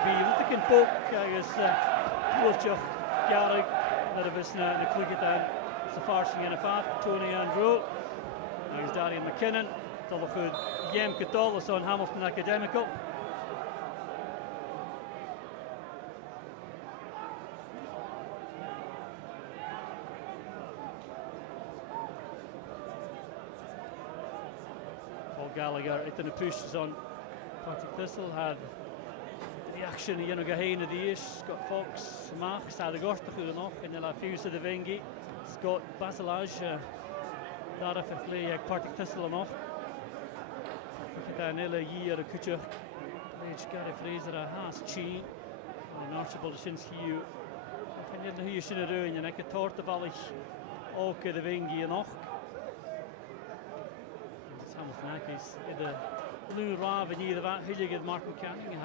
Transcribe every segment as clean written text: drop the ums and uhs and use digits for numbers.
Bíomh an bóg agus búilteach gearraig na bhís na cluigeán sa farsing in a fad, Tony Andrew agus Darian McKinnon, dul chud dhéim godul is on Hamilton Academical. Paul Gallagher in the pushes on Partick Thistle had the action in the Gahain of the East. Scott Fox, Mark, Sada Gorta, who are knock, and the Fuse of the Vengi. Scott Basilage, Dara Fairplay, Partick Thistle knock. Nilla Year, a Kuchuk, Gary Fraser, a Haas Chi, and Archibald Shinsky. And yet, he should have ruined, and I could tort the valley, Oka the Vengi and knock. Hamilton in the blue rav and either that Hilligan Martin Canning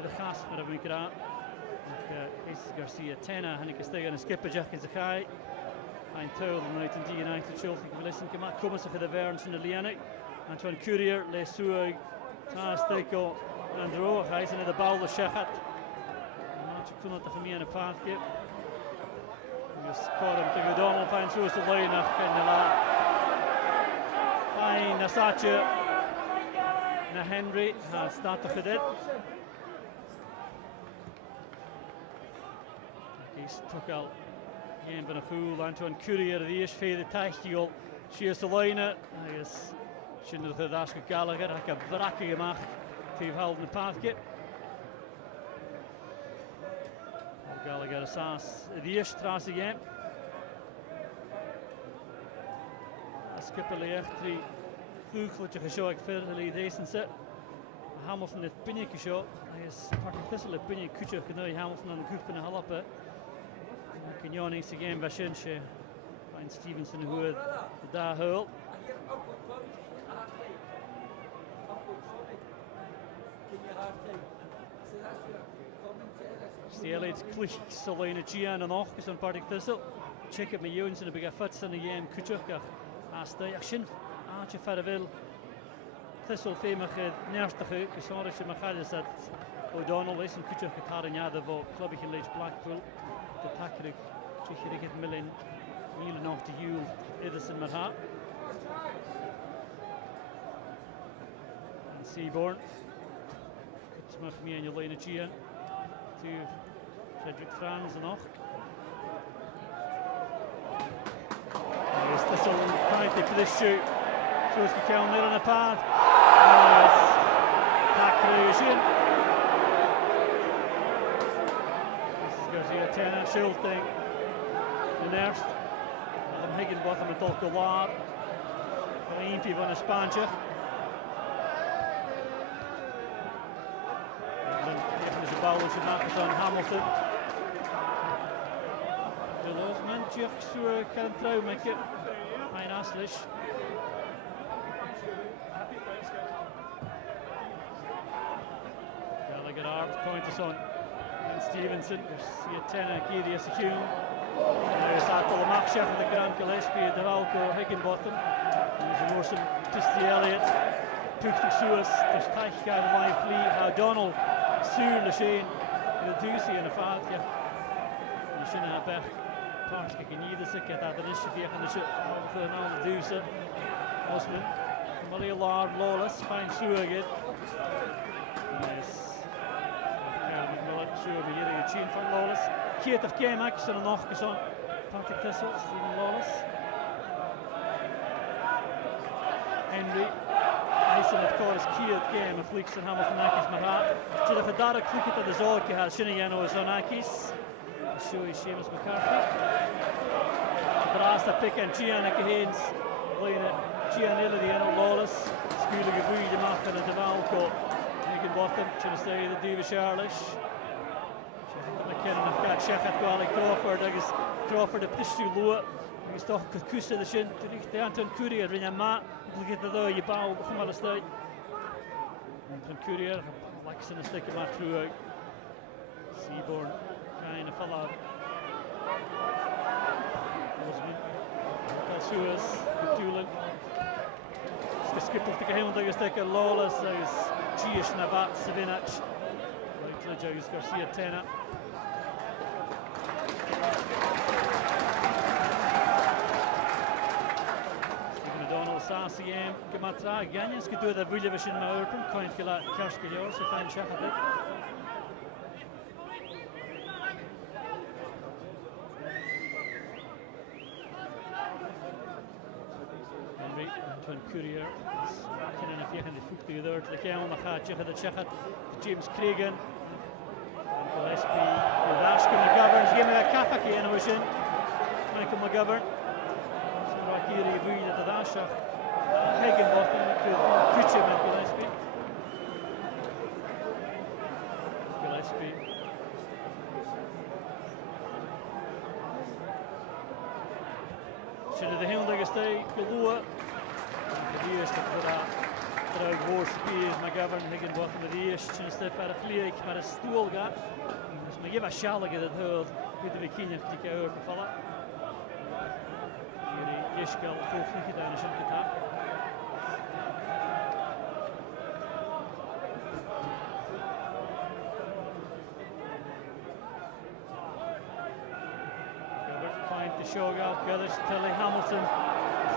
the Khas for a Mikra Garcia Tena and he can stay on a skipper jack as a kai. I'm told the night in United Chelsea can listen to Matt Cummins for the Verns in the Lianic. Antoine Courier, Les Suag, Tasteko, Andrew, Heisen in the Bowl of Shechat. March Kunat of me and a path kit. Just caught him to go down and find through the line of Kendala. Fine, Nasacha, Na Henry has started with it. He's took out game van a fool. Antoine Courier, the Ish Fay, the Tachtiol. She is the line. I guess she knows the Dash Gallagher. I can Vraki gemacht to hold in the pathkit. Gallagher says the Ish tries again. Skipper Leechtri vroeg geschokt verder die deze set. Hamilton het pinje geschokt. Hij is Partick Thistle het pinje kutje genoeg Hamilton aan de groep in de halappen. Kan Jan eens again Bashinsche. Fine Stevenson who daar hulp. Stielits klicht Solina Gian en nog is aan Partick Thistle. Check het met Jones en de big fats en de game kutje. Asta action aantje verder Thistle famig neerstige gesorgde Michaelis dat O'Donnell is een kutje getarnjade voor clubje Leeds Blackpool de takkerig tjechtig het millen wielen nog te Hugh Edison met haar en Seaborn het mag me en Jelena Gian to Frederick Franz en nog Thistle trying to this shoot. So it's Kel there on the path. Pack creation. Garcia Tena, Schulting. The next. Adam Higginbotham and Dolko Laar. Impie van een Spaantje. Dan even de bal als je maakt aan Hamilton. De loosmentje zo kan een trouw maken. Mijn Aslish. Gallagher Art, Pointers on. And Stevenson, see a 10 and Kiri as a Hume. There's that all the match chef of the Grand Gillespie, the Valco, Higginbotham. There's a Morrison, Tisty Elliott, Puchtig Suez, there's Teichka, Live Lee, O'Donnell, Sue Lashane, the Ducey and a Fatja. You shouldn't have back. Partick in either second at the initiative and the ship for now Dusa Osman Maria Lard Lawless finds Sue again. Yes. Sue be getting a chin from Lawless. Kate of Game Action and knock is on Partick Thistle, Stephen Lawless. Henry Eisen het chorus Kate game of Leaks and Hamilton Akis Mahat. Should have a data click at the Zorki has Shinigano is on Akis. Show you Seamus McCarthy. Brasta pick and Gian Haynes playing it. Gian Illy and Lawless. Schooling a bui de macht and the Valco. Higginbotham trying to stay the Diva Charlish. McKinnon have got Sheffield Gwali Crawford. I guess Crawford a pistol low. I guess toch kussen de shin. De Anton Courier in een maat. Look at the low you bow. Come on the stage. Anton Courier likes in a stick of match through. Seaborn. Kind of follow. Osman. Suez. Doolan. Skip up to Gahan. I guess take a Lawless. I guess Gish Nabat Savinac. Routledge agus Garcia Tena. Stephen O'Donnell Sassy game Gamatra Ganyans could do the Villavation Open, Coint Gila Kerski Yours, a fine shot at it. Courier, kunnen if you can the foot there, like on the hat, check James Cregan, Gillespie, Ashkin McGovern's give me a Kafaki in Ocean, Michael McGovern, Rakiri Vui at the Dasha, Higginbotham, Kuchim and Gillespie. Should the hill like stay, Galua. Dias to put out more speed, McGovern, Higginbotham, the Dias, and step out of Fleek, but a stool got. So, give a shall get it held with the bikini to take out the fella. Here, Ishkel, full flicky down, shouldn't get that. Find the show out, Gillis, Tilly Hamilton,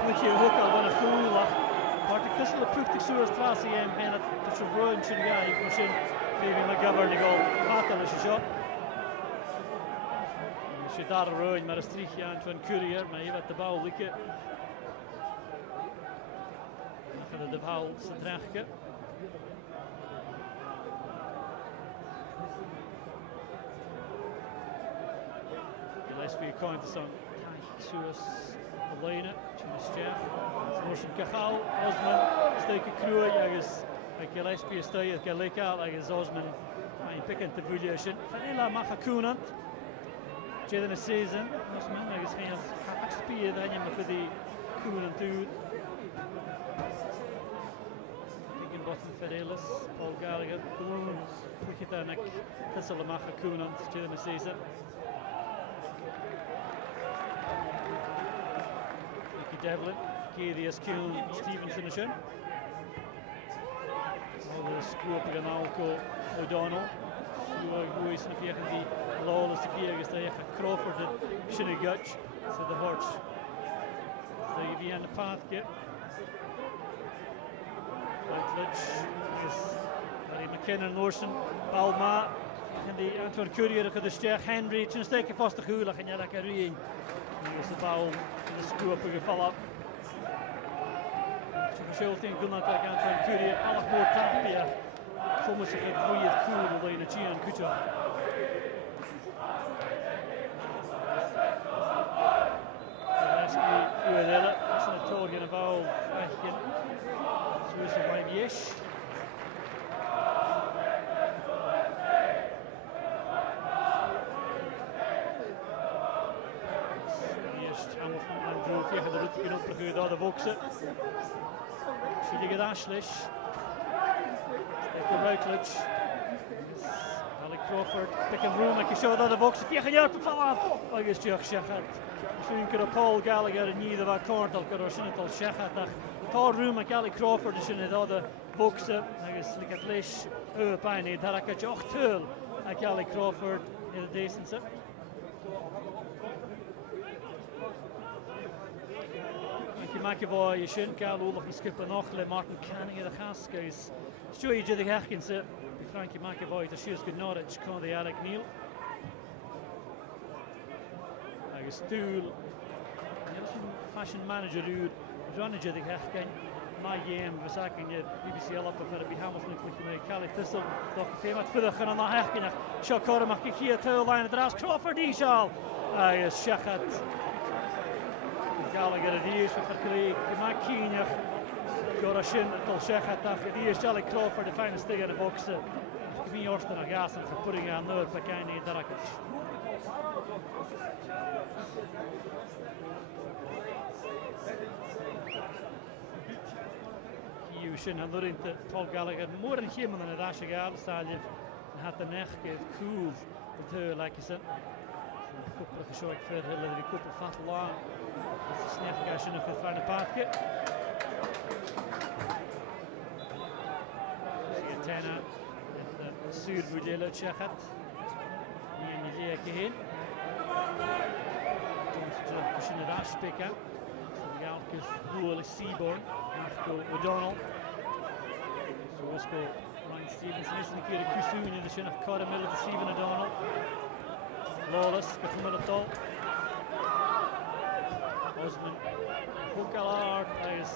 flicky hook, I'll win a fool. Partick Thistle approved the Suez Trassi and at the Chevron Chingai, pushing Phoebe McGovern to go Patel as a shot. She did a row in Marastrichi Antoine Courier, maar at the bow lick it. After the bow, Sadrachke. Gillespie coin to some Suez. Elena, Chimistjach, Motion Cachal, Osman, Steak Crew, Agus, Gillespie, Stay, Galeka, Agus Osman, I'm picking the Vuliation. Fanila Machakunant, Jaden a season, Osman, Agus Hands, Speed, and you with the Kunant dude. Higginbotham Fedelis, Paul Gallagher, Kulun, Wikitanek, Thistle Machakunant, Jaden a season. Devlin, Kadius Kuhn, Stevenson again. All the screw up again, Alco O'Donnell. Who is if you can be lawless to Kia against the Crawford and Shinigutch. So the horse. So you be on the path, get. Routledge, Harry McKinnon, Norson, Balma, and the Antoine Courier, the Stech, Henry, Chinstake, Foster Hula, and Yalakari. Here's the foul. The screw up again, fall up. Schulting, Gunnar, Antoine Courier, Alec Moore Tapia, Thomas, a weird cool line of Gian Kucha. Gillespie, Uedella, that's a Torgan of Owl, Achkin, Swiss of Wayne Yesh. Andrew, via de route kunnen opgegroeid door de Vokse. Schillige Ashlish. Stekke Routledge. Alec Crawford. Pick and room like you showed door de Vokse. Via jaar te vallen. Agus Jach Shechat. Misschien kunnen Paul Gallagher en niet de wat kort al kunnen zien het al Shechat. Tar room like Alec Crawford is in het door de Vokse. Agus like het lish. Pijn. Daar ik het je ook tul. Like Alec Crawford in de distance. McAvoy, you shouldn't get all of them skipping off. Martin Canning of the Haskins. Stewie Jiddy Haskins, Frankie McAvoy, the shoes good Norwich, called the Alec Neal. Like a stool. Fashion manager who running Jiddy Haskins. My game was acting BBC up for the Hamilton with Partick Thistle. Dr. Femat for the Hanan Haskins. Shakora Makikia tail line. The last Crawford Ishal. Shachat. Gallagher die is voor Verkleeg, Maak Kienach, Gorashin, Tolshechat, die is Alec Crawford, de fijne stig in de box. Ik ben Jorsten naar Gassen voor putting aan Noord, Pakijn in Darakich. Kiushin en Lorin te Paul Gallagher, more than him than a dash of Gallagher, en had de nek cool, het heel lekker zit. Koppel gezorgd voor de koppel vat lang. Het is snel als je nog het fijne paardje. Tena, Sur Budelo Chechat. Ian Yakahin. Pushing the dash picker. The Alcus Rule is Seaborn. After O'Donnell. So let's go. Ryan Stevenson is in the Kira Kusun in the Shin of Caramel to Stephen O'Donnell. Lawless, Katumalato. Osman Hookallard is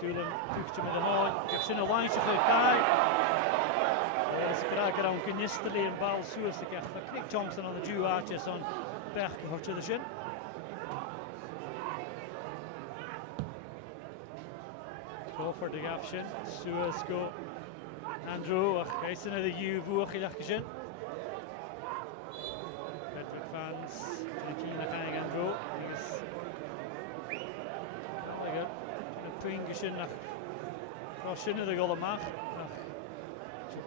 doing Tuchtum of the Horn. Gibson a line to the guy. There's a crack around Kinisterly and Ball Suez to get Craig Thompson on the Jew Arches on Berk to the Shin. Crawford the Gafshin, Suez go. Andrew, he's in the U Vuachilachkin. Bedford fans, Kina Hang Andrew. He's the Twingishin nach Roshin the Golamach.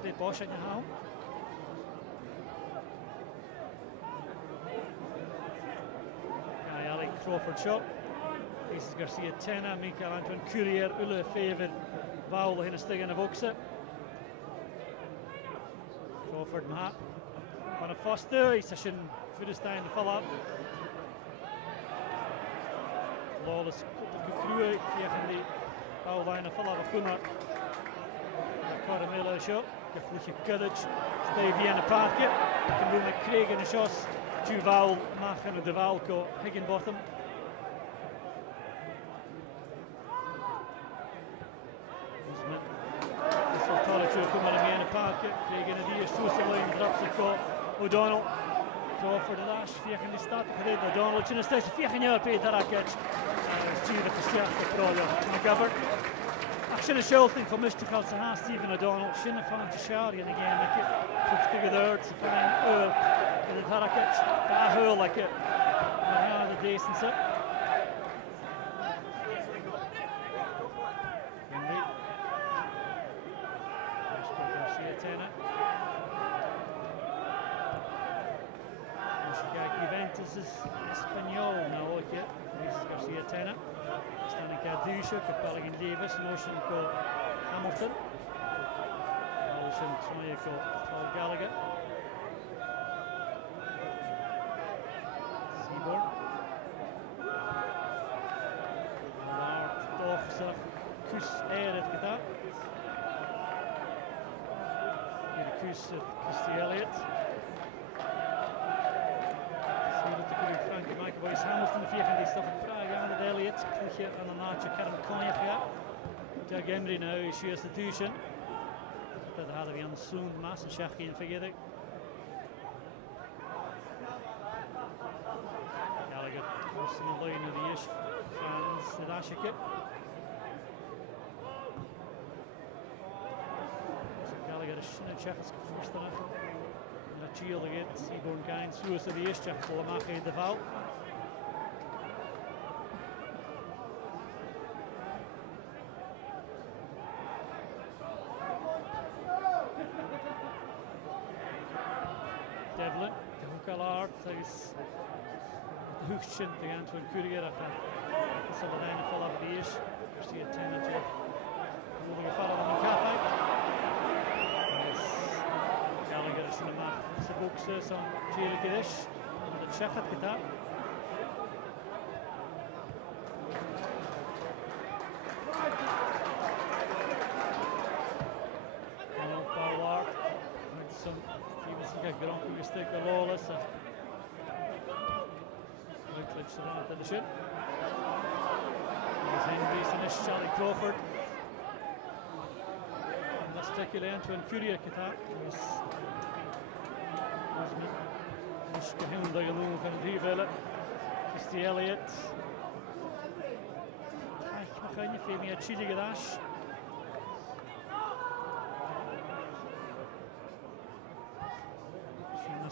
Play Bosch at your home. Alec Crawford shot. This is Garcia Tena, Michael Antoine Courier, Ulle Fever, Vowel in a stig in a boxer. Crawford Matt. On a Foster, he's a shin Fudestein to follow up. Lawless Kukruwe, tegen die bouwlijn en follow up Kumar. Caramelo shot. Get courage. Stay in the parket. Can run a Craig in the shots. Duval, Machen of the Valco, Higginbottom. This will tell it to come out in the parket. Craig in the Susa line drops it to O'Donnell. Crawford the last, Fiachan the start of the O'Donnell. Chin is Fiachan up Peter Rakic. Steve at the strap of Prolo. McGovern. Action is Shelton for Mr. Calsaha, Stephen O'Donnell. Shin of Fan to Shari and again, like it. Puts together to find in the Tarakic. That hurl like it. And the decency. Juventus is Espanol now, okay. This is Garcia Tena. Standing Cadusha, Capelligan Davis, Notion called Hamilton. Olsen trying to Paul Gallagher. Seaborn. Lard Dochser, Kus Eiret gedaan. Hier de Kus Christy Elliott. Frank Michael Boyce Hamilton, Fiachan die stof Prague aan het Elliott. Krijg je aan de naadje Karen Konjak ja. Doug Emery now is je institution. Dat hadden we aan de zoon maas en Shaki in vergeten. Gallagher crossing the line of the ish. Fans the Dashike. Gallagher is in Czechs first enough. Chiel again, Seaborn Kind, Suez of the Ishchak, Lamache in the foul. Devlin, Hookallard, is the Hoekshin, the Antoine Courier, this is the line of follow up the Ish. See a 10 and 12. Moving a follow on the cafe. Gallagher is in de macht. Ze boxen zo'n Tjeliker is. En de Tsjech had gedaan. En dan Pollard. Met zo'n Stevenson Grand Prix gesteken Lawless. Leuk ze raad aan de shit. Dit is Henry en Charlie Crawford. Dat stukje lijn toen Courier gedaan. Dus geheim dat je nog van die willen. Christy Elliott. Ik mag geen veel meer Chili gedaan.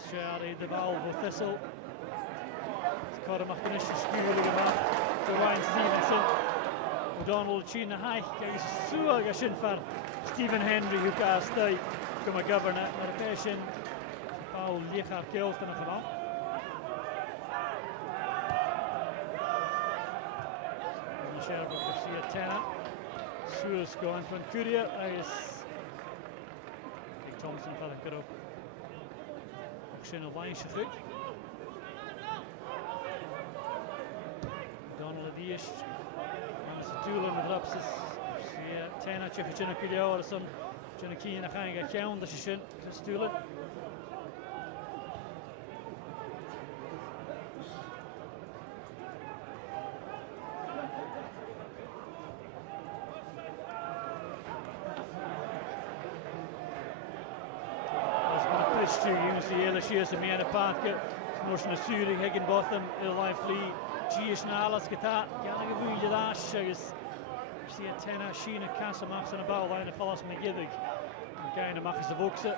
Shari de bal voor Thistle. Carter mag niet spuren gedaan. Door Ryan Stevenson. O'Donnell China High. Kijk eens zo gashin voor Stephen Henry who cast die come a governor. Maar de patient Paul Lichard keelt in een geval. En de sheriff of Garcia Tena. Suez going from Courier. Hij is Thompson for the group. Action of line shoot. Donald Dish. And it's a tool in the drops. Yeah, 10 at China Kilio or some Jenna Key and a hang a count the shin. Stool it. You see hele sheers en meer paadje. Morsen een Zurich, Higginbotham, lively. Gies na alles geta. Kan ik een goede dash. Ik zie het tenna, China, Kassa maakt zijn bouwlijn en vallen met Giddig. Kijken mag ze woksen.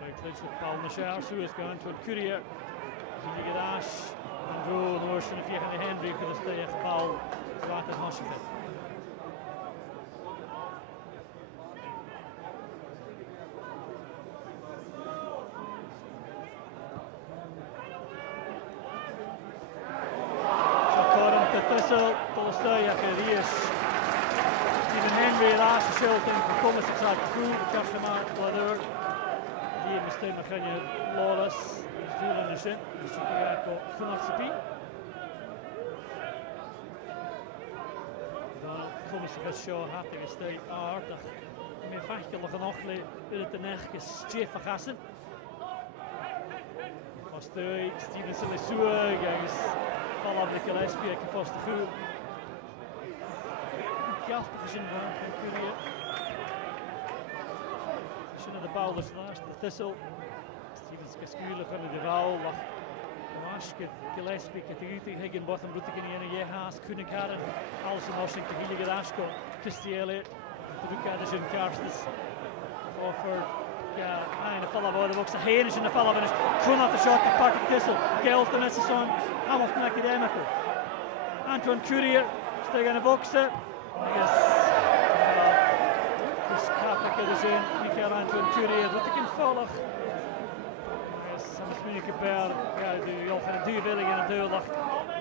Right, let's look Paul Nashar. So is going to a courier. Gidige dash. En Drew, Morsen, if you have a Henry, could have stayed a ball. Zwarte Hoschke. Thistle, Tolstoy, Akarius. Stephen Henry, laatste shot in gekomen, ze gaat goed, Kafshama, Ladur. Die meteen maar gaan je Lawless, sturen in de zin. Dus je gaat ook vanaf de pie. Dan komen ze gaan show, had ik gesteld aardig. Met vachtelijk en ochtle, uit de nek is Jeff vergassen. Tolstoy, Steven Silesua, Vallen de Gillespie, ik vast de goed. Krachtige zin van Curie. Zin de bal dus naast de Thistle. Stevens geskuurlijk van de Raul. Maasje, Gillespie, Katerite, Higginbotham, Roetek in een haast, kunnen karen. Alles in Ossing, de Gillige Rasko, Christiele, Druka, de Zin Karstes. Over. Ja, en de vallen worden ook zo heen is in de vallen. Gewoon af de shot van Partick Thistle. Geld en is zo'n Hamilton academical. Antoine Courier tegen de boksen. Dus Kaffeke er zijn. Michael Antoine Courier doet ik in volg. Samen Sminike Bear. Ja, die al gaan duurwillig in de deurlag.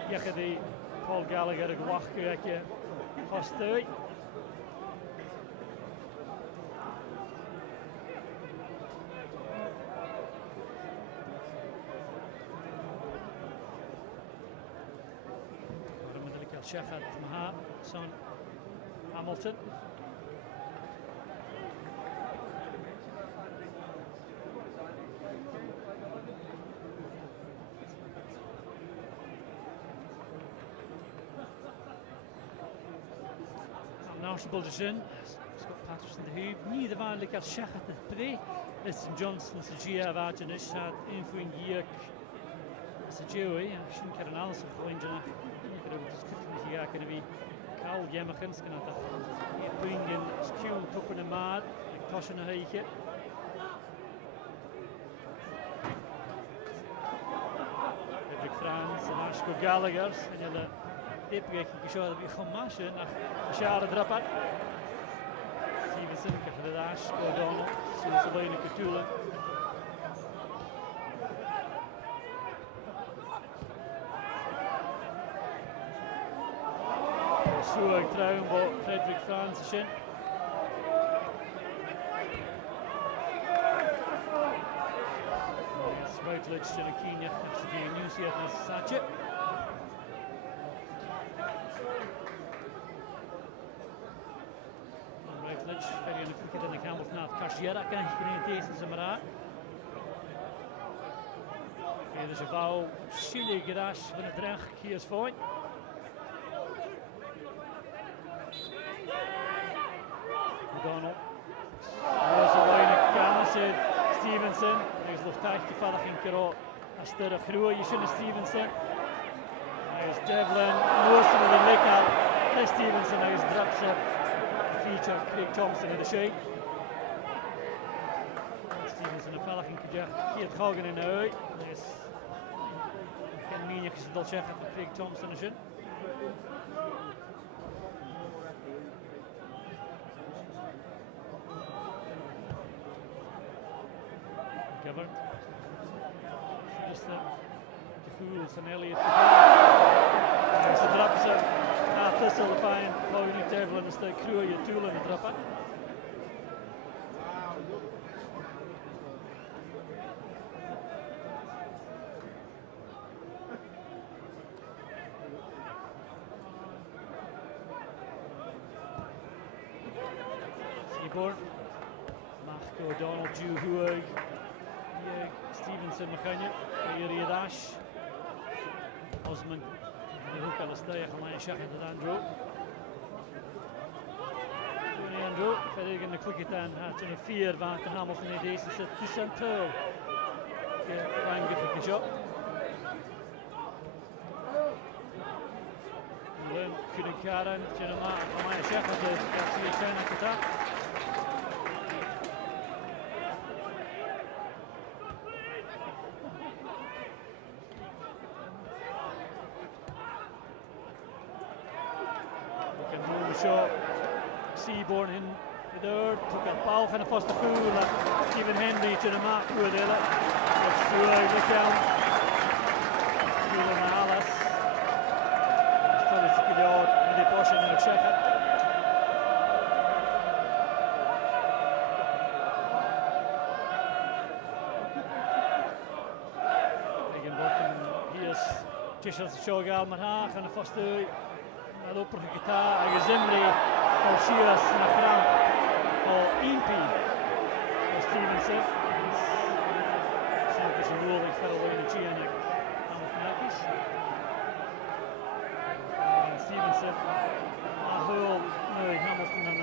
Je gaat die Paul Gallagher een wachtkurkje vast uit. Sheffield Maha, son Hamilton. National Bulletin, Scott Patterson de Hube, niet de waarlijk als Sheffield de Pre, Liston Johnson, Gia Vaginish, had invloed Gierk, Joey, misschien kan een alles gewoon doen. Ik heb het goed kunnen wie Carl Jemmekens kan dat brengen skill top in de maat, ik tas een heetje. Patrick Frans, Marco Gallagher en jullie dit geschoten dat we gewoon massen naar de jaren erop had. Stevenson, ik heb de dash, O'Donnell, zoals alleen een Cthulhu. Zo ik trouwen bij Patrick Frans in. Smuitlich en Kenia, FC Nieuws hier naar Satje. Smuitlich, verder in de cricket in de kamer naar Kasjera kan je kunnen deze ze maar aan. Hier is een vouw, Chile Gras van het recht, hier is voor. Donald. Was een weinig kansen. Stevenson. Hij is nog tachtje vallig in Kero. Als er groeien is Stevenson. Hij is Devlin. Morsen met een likkel. Hij is Stevenson. Hij is Drapse. Feature Craig Thompson in de shake. Stevenson een vallig in Kero. Geert Hogan in de ui. Hij is geen minietjes dat zeggen van Craig Thompson in de Gibber. Just the fools and Elliot. There's the drops. Thistle to find Chloe Devlin is the crew of your tool in the drop. Seaborn. Mark O'Donnell, Drew Huig, Stevenson, McCann, Iri Dash, Osman, Hook Alastair, Hamaya Shachat and Andrew. Tony Andrew, Ferrig in the Clicketan, Hatton of Fear, Van Hamilton, Dace, and said, this and Turl. Ryan Gifford shot. Lim couldn't carry on, Jenna Hamaya Shachat, Garcia 10 after that. Shot, Seaborn in the third, took a ball kind of first to cool, Stephen Henry to the mark with it. It's through the count. Julian Alice. Still it's a good yard, and they push it in the check it. Here's Tishel Shogal Marhach and the first two. Loper gitaar, Agazimri, Alcias, Nachram, for Impi, Stevenson. Zo'n is een nodig verder in de Chianek, Hamilton Stevenson, Ahul, nu Hamilton en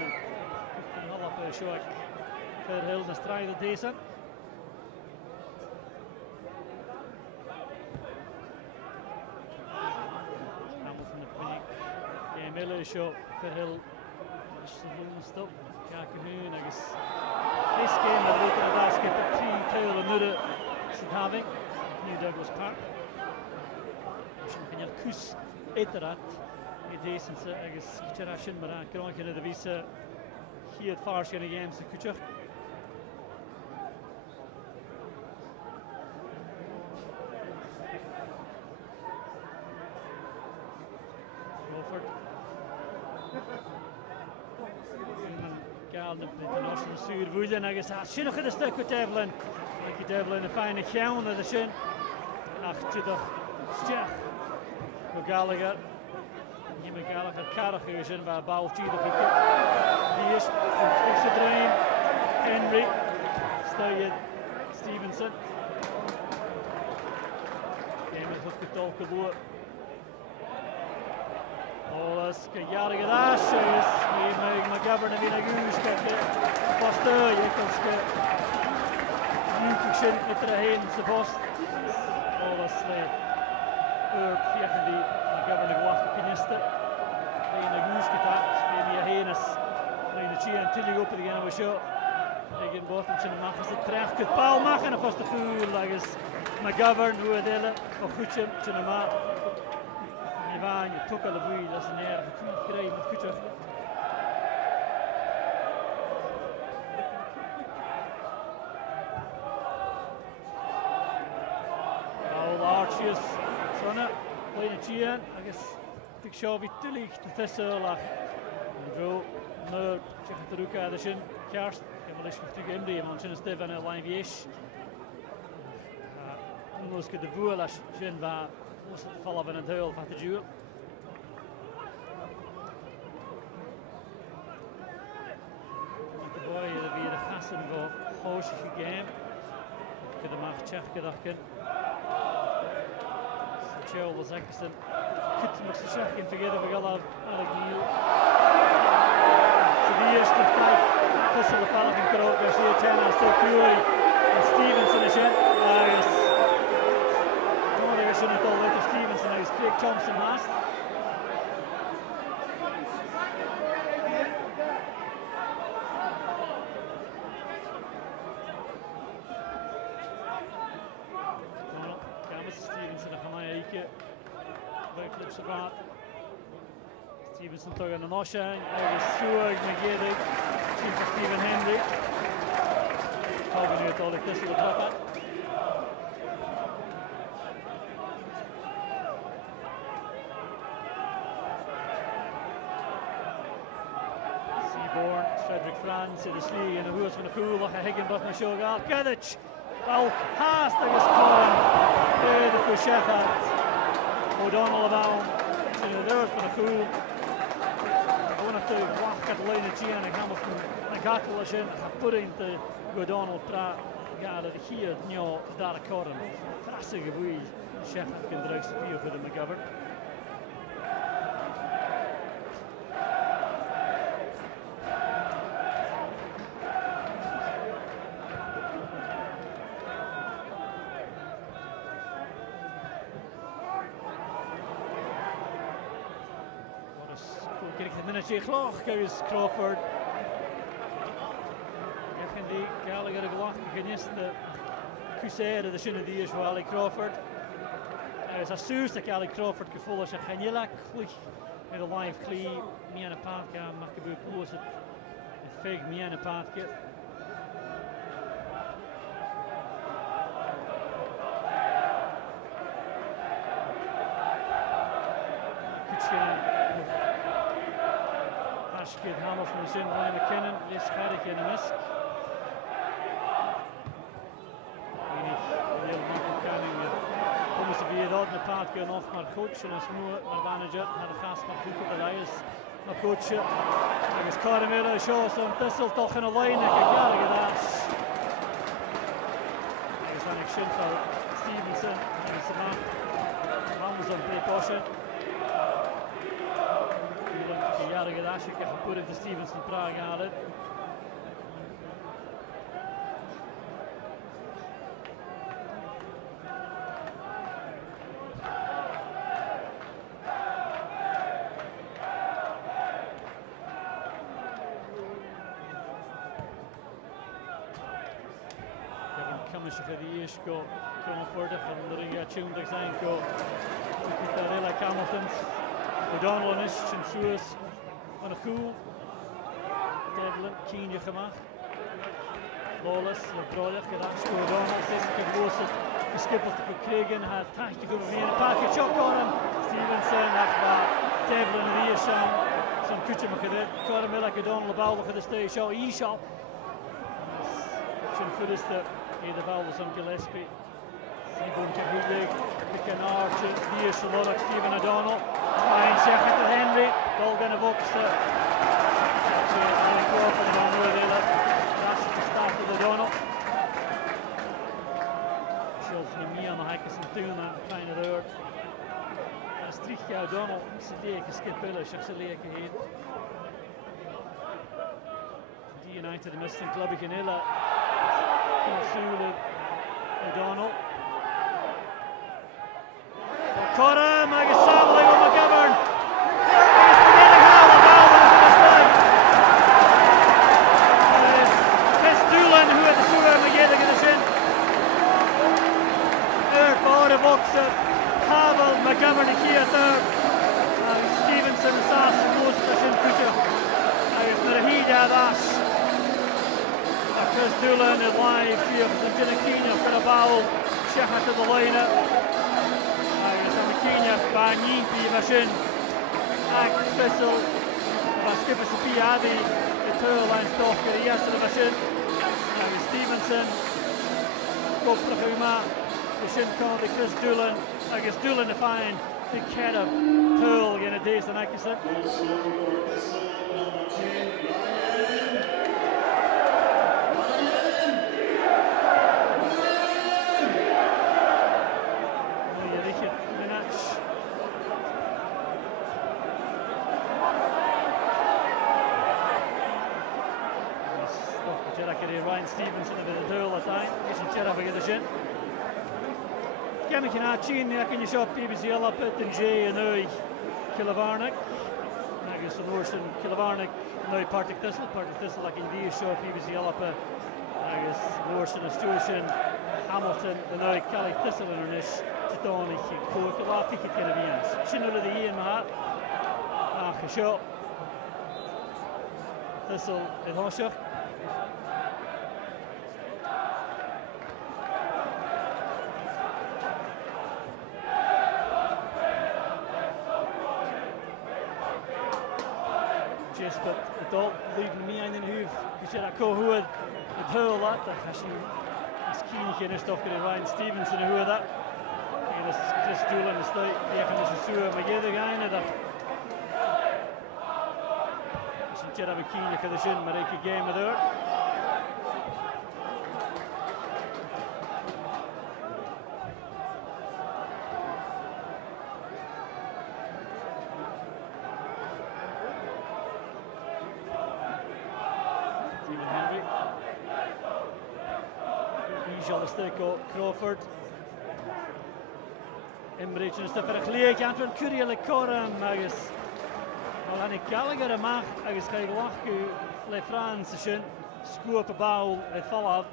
een halve show. Verder heel de strijder deze. Miller show for Hill. Stop. Kakahun, I guess. This game, I look at that, skip a 3-tail another having New Douglas Park. Misschien kan je kus eterat. Deze, I guess, Kucherashin, maar dan krijg je de visa hier het vaarschen in de games de Kucher. De internationale stuur voelen en gezegd, zie nog een stuk met Devlin. Ik Devlin een fijne gaan naar de zin. Achter de Stjach. Gallagher. Hier met Gallagher karrig in bij Baaltje. Die is de dream. Henry. Stel Stevenson. En met het getolken boer. Alles kejare gedasjes, hier mag McGovern en weer Guus kijken. Poste, je kan ske. Nu met de heen, ze post. Alles leed. Via die McGovern de wacht piniste. En Guus getaakt, via heen is. En de Chia en Tilly op die gaan we show. Tegen boven zijn mag is het terecht. Het paal mag en vast de goed lag is McGovern hoe het hele. Of goedje, zijn maar. Je took al de boei, dat is een erg gekregen met Kucher. Paul Archies, Sonne, kleine Chien, I guess, ik zou wie Partick Thistle lag. En zo, nu, zeg het er ook uit de zin, kerst, ik heb wel eens natuurlijk inbrengen, want zijn Stef en een lijn wiesch. Nu moest ik de boel als zin waar, moest het vallen van het huil van de duel. Weer de gasten voor Hoosje game. Ik de mag check gedacht. Joel was eigenlijk goed met de check in vergeten we gaan eigenlijk nieuw. De eerste tijd tussen de vallen van Krook, Garcia 10 en Still Fury en Stevenson is in. Nodig is het al met Stevenson en is Craig Thompson naast. Stevenson toch aan de nosje, hij is zoek met Gedig, zien van Stephen Henry. Gaan we nu het al tussen de trappen. Seaborn, Frederick Franz in de slie en de hoes van de koel, nog een Higginbot met Shogal. Kedic, Balk, haastig is gewoon. De Kushefat. O'Donnell about in de deur van de koel. Gewoon natuurlijk wacht, Catalina G en Hamilton. Gatlashin, putting the Godonal Pra Gala here, Nyo, Darakoran, Frassig of we, Sheffield can drag spear for the McGovern. Kloch goes Crawford. Gefin die Gallagher Gloch genist de Crusader de Sinne die is wel Crawford. Is a soos dat Gallagher Crawford gevolgd is Ganilla Klich met een live klee meer een paard gaan mag gebeuren plus het fig meer een paard get. Ashkid Hamilton is in by McKinnon, Liz Carrick in a miss. Thomas of Viedod, the part going off my coach, and a smooth manager, had a fast my hook of the eyes. My coach, I guess Caramelo shows some Thistle toch in a line, like a Gallagher dash. There's an action for Stevenson, and Samantha. Hamilton play caution. Jarige dash, ik heb geprobeerd de Stevenson Praag halen. Commissie voor de eerste goal komen voor de van de ring uitzoomd zijn goal. Ik heb hele Hamilton. O'Donnell is Chinsuus on a cool. Devlin, Keenja gemaakt. Lawless, Lebrodig, Gerashko, O'Donnell, 60 geloosd. Geskippeld voor Kregen, had 80 over weer een paar keer shot on hem. Stevenson, Achbar, Devlin in de eerste. Zo'n kutje mag gedaan. Caramella, O'Donnell, de bal voor de stage. E-shot. Zijn voorste, de bal van Gillespie. Seaborn to Hoodlig, the Canard, the eerste Loddock, Stephen O'Donnell. Fine Sheffield to Henry, goal going to box. Alan Crawford and O'Donnell. That's the start of O'Donnell. Schultz and me on the Hackers and Tuna, kind of there. As Trichja O'Donnell, Sedeke Skipillish, of Seleke here. The United Misting Club in Illa. O'Donnell. Cora, Magasabli on McGovern. Chris Doolan who had the sewer McGillig in the shin. Third for the boxer. Havel, McGovern here third. Stevenson, Sass, most of the shin creature. Narahida Dash. Chris Doolan is live here from Ginnakina for the ball. Shecha to the line. Kenya by Nimpi machine. Partick Thistle. Skipper Sophia the turtle line stalker. Yes to the machine. Stevenson. Kopra Huma. The shin called the Chris Doolan. I guess Doolan to find the cat of turtle in a days and I can say. Ryan Stevenson a bit of duel at time. Isn't Sheriff against the shin. Kemi can chin, I can you shop BBC Pit and J and I Killavarnick. I guess the Norse and Killavarnick now Partick Thistle like in the show BBC Pit. I guess Norse and Astuition Hamilton the now Partick Thistle in Ernish Titanic Cork a lot ticket can be ans. Chinul the Ian Mahat. A shot. Thistle in Hoshach. But the dog leaving me in the hoof. You said I call who had the hurl that. Actually, it's keen to get stuff with Ryan Stevenson who had that. And it's Chris Doolan the state. Yeah, and this is Sue McGee the guy in it. Gerard McKean for the shin, Marika game of there. Stephen Henry. Steko Crawford. Inbreidje is de vergelijk aan van Curiel le Coram agus. Wel aan ik Gallagher a mag agus ga lach le France shin scoop a ball it fall off.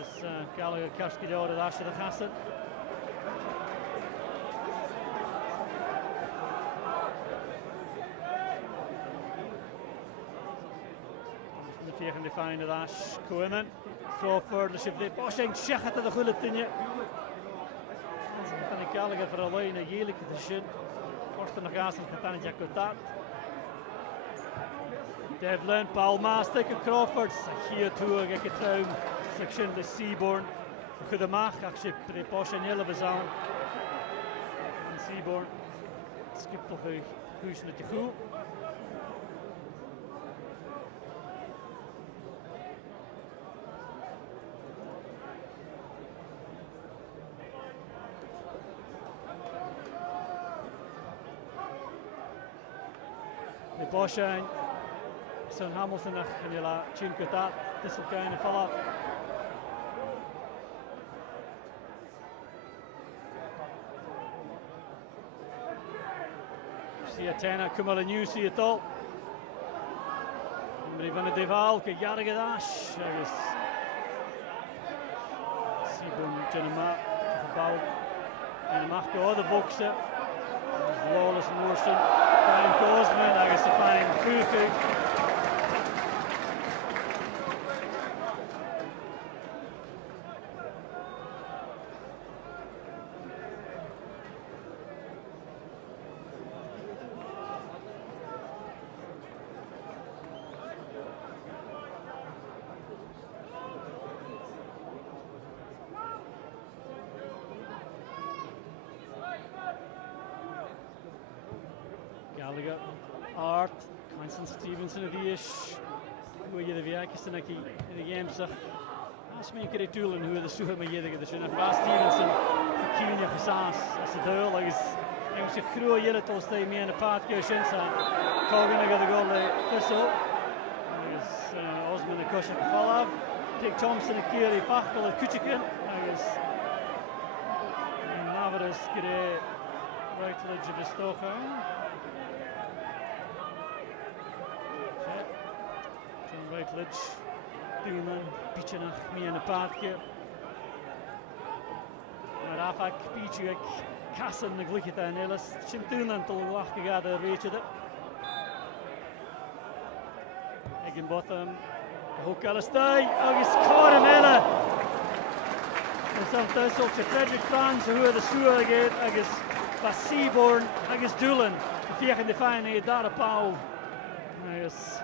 Is Gallagher Karski de orde daar de gasten. De vierde fine dash Koeman. Crawford, dus je blijft Bosching zeggen dat de goede tinje. Dan ik Gallagher voor alleen een heerlijke te zien. Korte nog aan zijn gedaan Jacotat. Devlin, Paul Maas, tegen Crawford. Hier toe, ik het ruim. Section de Seaborn. Goede maag, als je bij Bosching hele bezaam. Seaborn. Skip toch een goed met je goed. Bosching, zo'n Hamilton en je laat Chinkota, Thistle kind of follow. Zie je Tena, Kumala New, zie je het al. Emre van de Deval, que jarige dash. Sibon Jenema, gebouwd. En mag door de boksen. Lawless Morrison, Brian Gosman, agus a fine Fuku. Gallagher, Art, Constant Stevenson of the ish, who are the Viakis in the game. As me kere Tulen, who are the Suha Mayedig of the Shin, Fast Stevenson, Kenya Fasas, as a duel, I was a crew of Yellow stay me in the part Shinsa, Cogan, I got the goal, Thistle, Osman, the Kusha Kafalav, Dick Thompson, the Kiri Fachel, the Kuchikin, Navaras, Gire, right ledge of the Stoker. Right ledge, Duman, Pichenach, me in the paardje. Maar afak, Pichuk, Kassen, de Glikita en Ellis. Shintunan tot de lachen gaat er weet je dat. Higginbotham, Hoek Alistay, August Coremella. En sometimes ook de Frederick Frans, hoe de Soer gaat, August Bas Seaborn, August Doolan. De vierde fine, daar de Paul. August.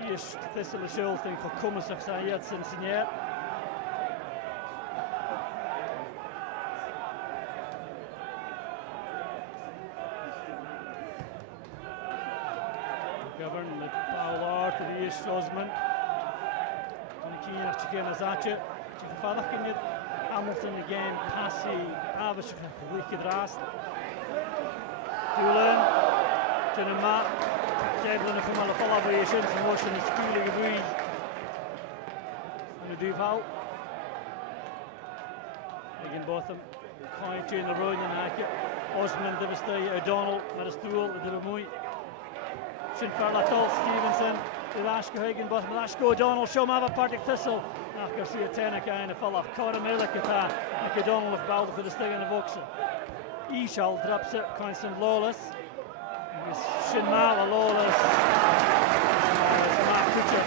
Hier is Thistle schuld en gekomen zich zijn jetzt in signeer. Govern met Paul Art, die is Osman. Toen ik hier nog een zaadje. Toevallig kan je Hamilton de game passie avonds gedraast. Doolan, Jenema. Devlin of Kumala follow by Shins and motion is schooling of we and the Duval. Higginbotham, Cointy in the road and Hackett. Osman, Devastay, O'Donnell, at a stool, the Devamoy. Shin Farlatol, Stevenson, Ilashko, Higginbotham, Ilashko, O'Donnell, Shomava, Partick Thistle. After see a 10 kind of follow. Coramilla Kata, like O'Donnell of Baldo for the sting in the boxer. Ishal drops it, Constant Lawless. Shinmala Lawless, Mark Kucher.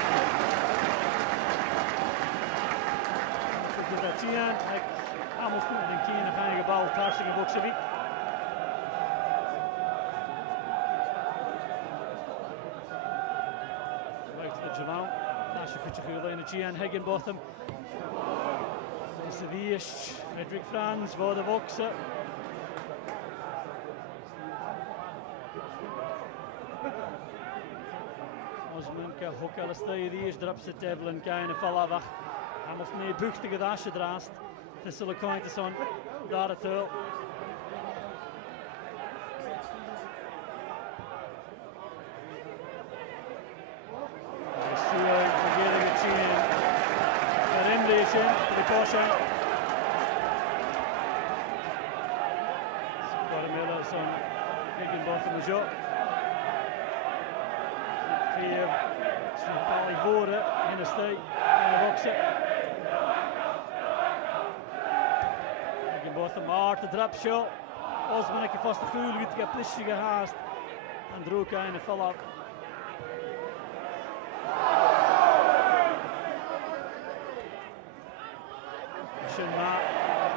Tian, Hamilton en Keen of Hange Bal, Tarsing en Boxevi. Right to the Jamal, Nasha Kucher in the Tian, Higginbotham. This is the Ish, Frederick Franz, Voda Boxer. Ga hook al stay the is drops the Devlin gain a fall avach. Hamilton ne buchtige dash drast. Thistle coin to son. Daar het tul. The caution. Guatemala son Higginbotham is up. Hier Bally voren in de steek in de boksen. Higginbotham hard de drop shot. Osman ik vast de goede wiet get plisje gehaast en droog in de fall-up.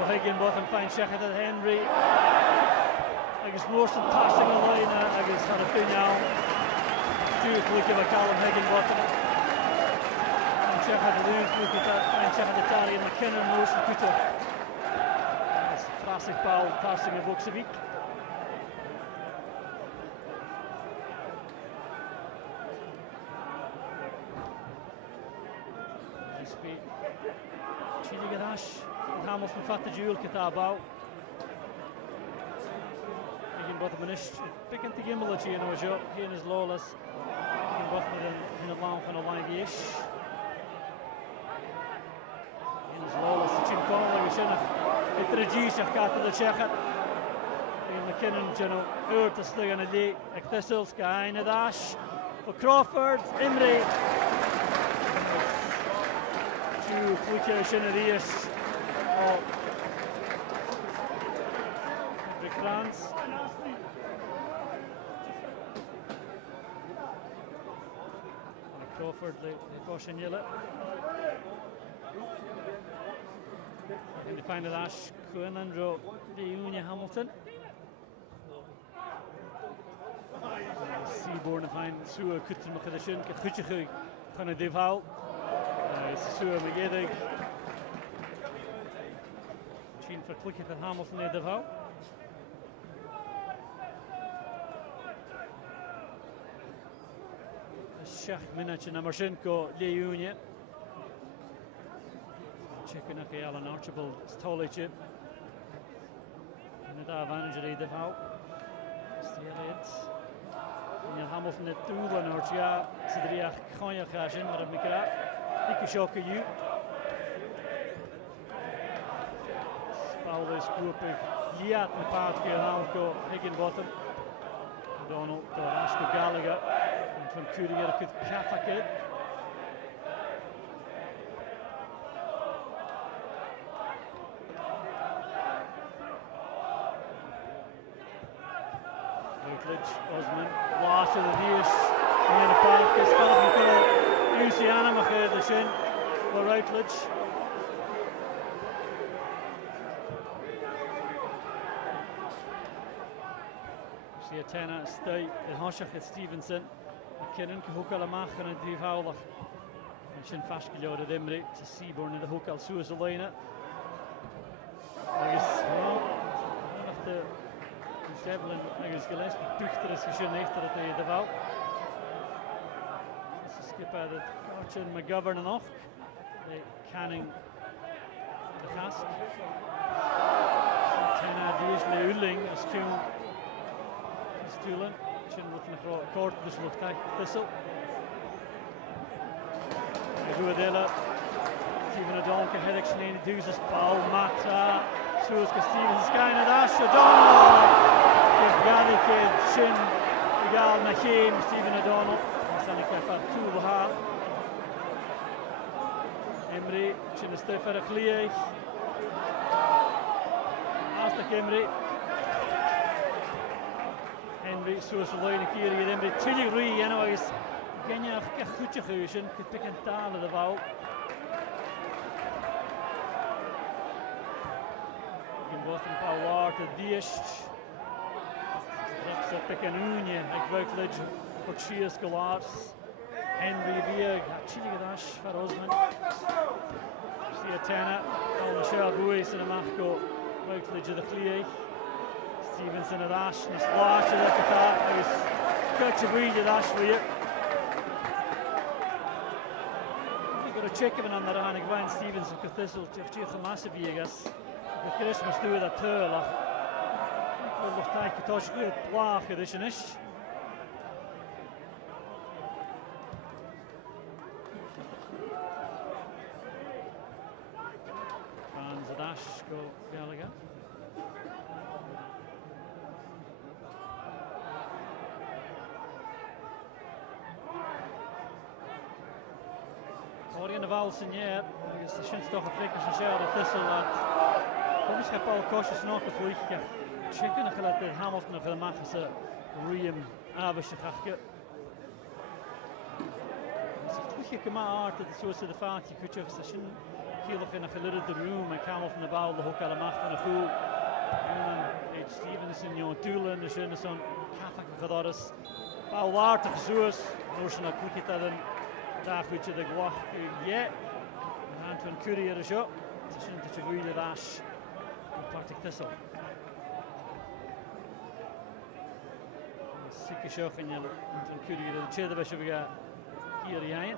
Higginbotham fine checker that Henry. Agus Morrison passing the line. Agus had a pin now. Stuart look at Callum Higginbotham. And checker the lose look at that. And checker the Tari and McKinnon Morrison put up. That's a classic ball passing of Vukovic. Speed. Chili Gadash. Hamilton fat the jewel kitabao. Higginbotham manish picking to Gimbalachi in our job. He is lawless. Higginbotham in a long from a line ish. He is lawless. Chin Connolly we shouldn't have. It reduced the checker. McKinnon General Urt is still on a day. Thistle Sky in a dash. For Crawford, Imre. Two flickers in a race. Hendrik Frans. Crawford, the caution yellow. In the final dash, Cohen and Rowe, the Union Hamilton. Seaborn of Hein, Sue Kutten Makadashin, Kakuchig, Pana Deval, Sue Magedig. Chin for Clickett and Hamilton in Deval. Shach Minach and Amershenko, Le Union. Checking up Alan Archibald, Stolicip. And the advantage of Deval. Still it. Hamilton het doelen hoort ja, ze er ja gaan je gaan zien, maar dat ik raak. Ik shock you. Spalde is groepig. Liat met paard keer Hamilton, Higginbotham. Donald, Dorasco Gallagher. En van Kurier kut Kafakid. Osman, last of the dish in the park. It's Philip Luciana Macher the shin for Routledge. See a 10 at stay. The Hoshach at Stevenson. McKinnon Kahukal Macher and Dave Howler. And Shin Fashkilo at Imre to Seaborn in the Hukal Suazalena. I guess, well, after Devlin agus Gillespie Buchter is geshin echter at the Deval. This is skip at it. Archin McGovern and Och. The Canning the Cask. Tena Diesle Uling as Kuhn is Tulen. Chin with the court this look like Thistle. Guadilla. Stephen O'Donnell headache Shanini Doozes Paul Mata. Suazka Stevens Skyna Dash O'Donnell. Gadi Kid, Shin, Igal Nachim, Stephen O'Donnell, Sanika Fatou Baha, Imre, Shin is Stefan Aklieg, Astak Imre, Henry, Suas Leine Kiri, Imre, Tilly Rui, anyways, Genya Kachucha Hushin, could pick and tale the vow. Higginbotham Power to Dish. So pick an union, like Routledge, Porchias Galars, Henry Vieg, Chili Gadash for Osman. See a tenor, Alan Michelle Ruiz and a Marco, Routledge of the Clee. Stevenson at Ash, and a splash of the Qatar. It was catch a breed at Ash for you. checken aan de raan, ik wijn Stevens en Thistle, je gemassen viegas. De Christmas doe dat teurlach. Ik wil nog tijd getocht goed plagen, dus niet. Van Zadash go Gallagher. In de val signeer, is de schins toch een flikker van Partick Thistle dat kom eens Paul Kosjes nog een vliegje. Checken nog dat de Hamilton nog de magse Riem avondje gachje. Het vliegje kema art dat zo ze de vaatje kutje station heel nog in een gelidde room en Hamilton de bal de hoek alle macht van de goed. En dan Stevenson Jon Tulen de schöne zo'n kafak gedoris. Paul Water zoos, nog een vliegje dat een daar goed je de gwach ja en Antoine Courier is op het is een beetje goede raas Partick Thistle zieke show en je Antoine Courier de tweede was we gaan hier heen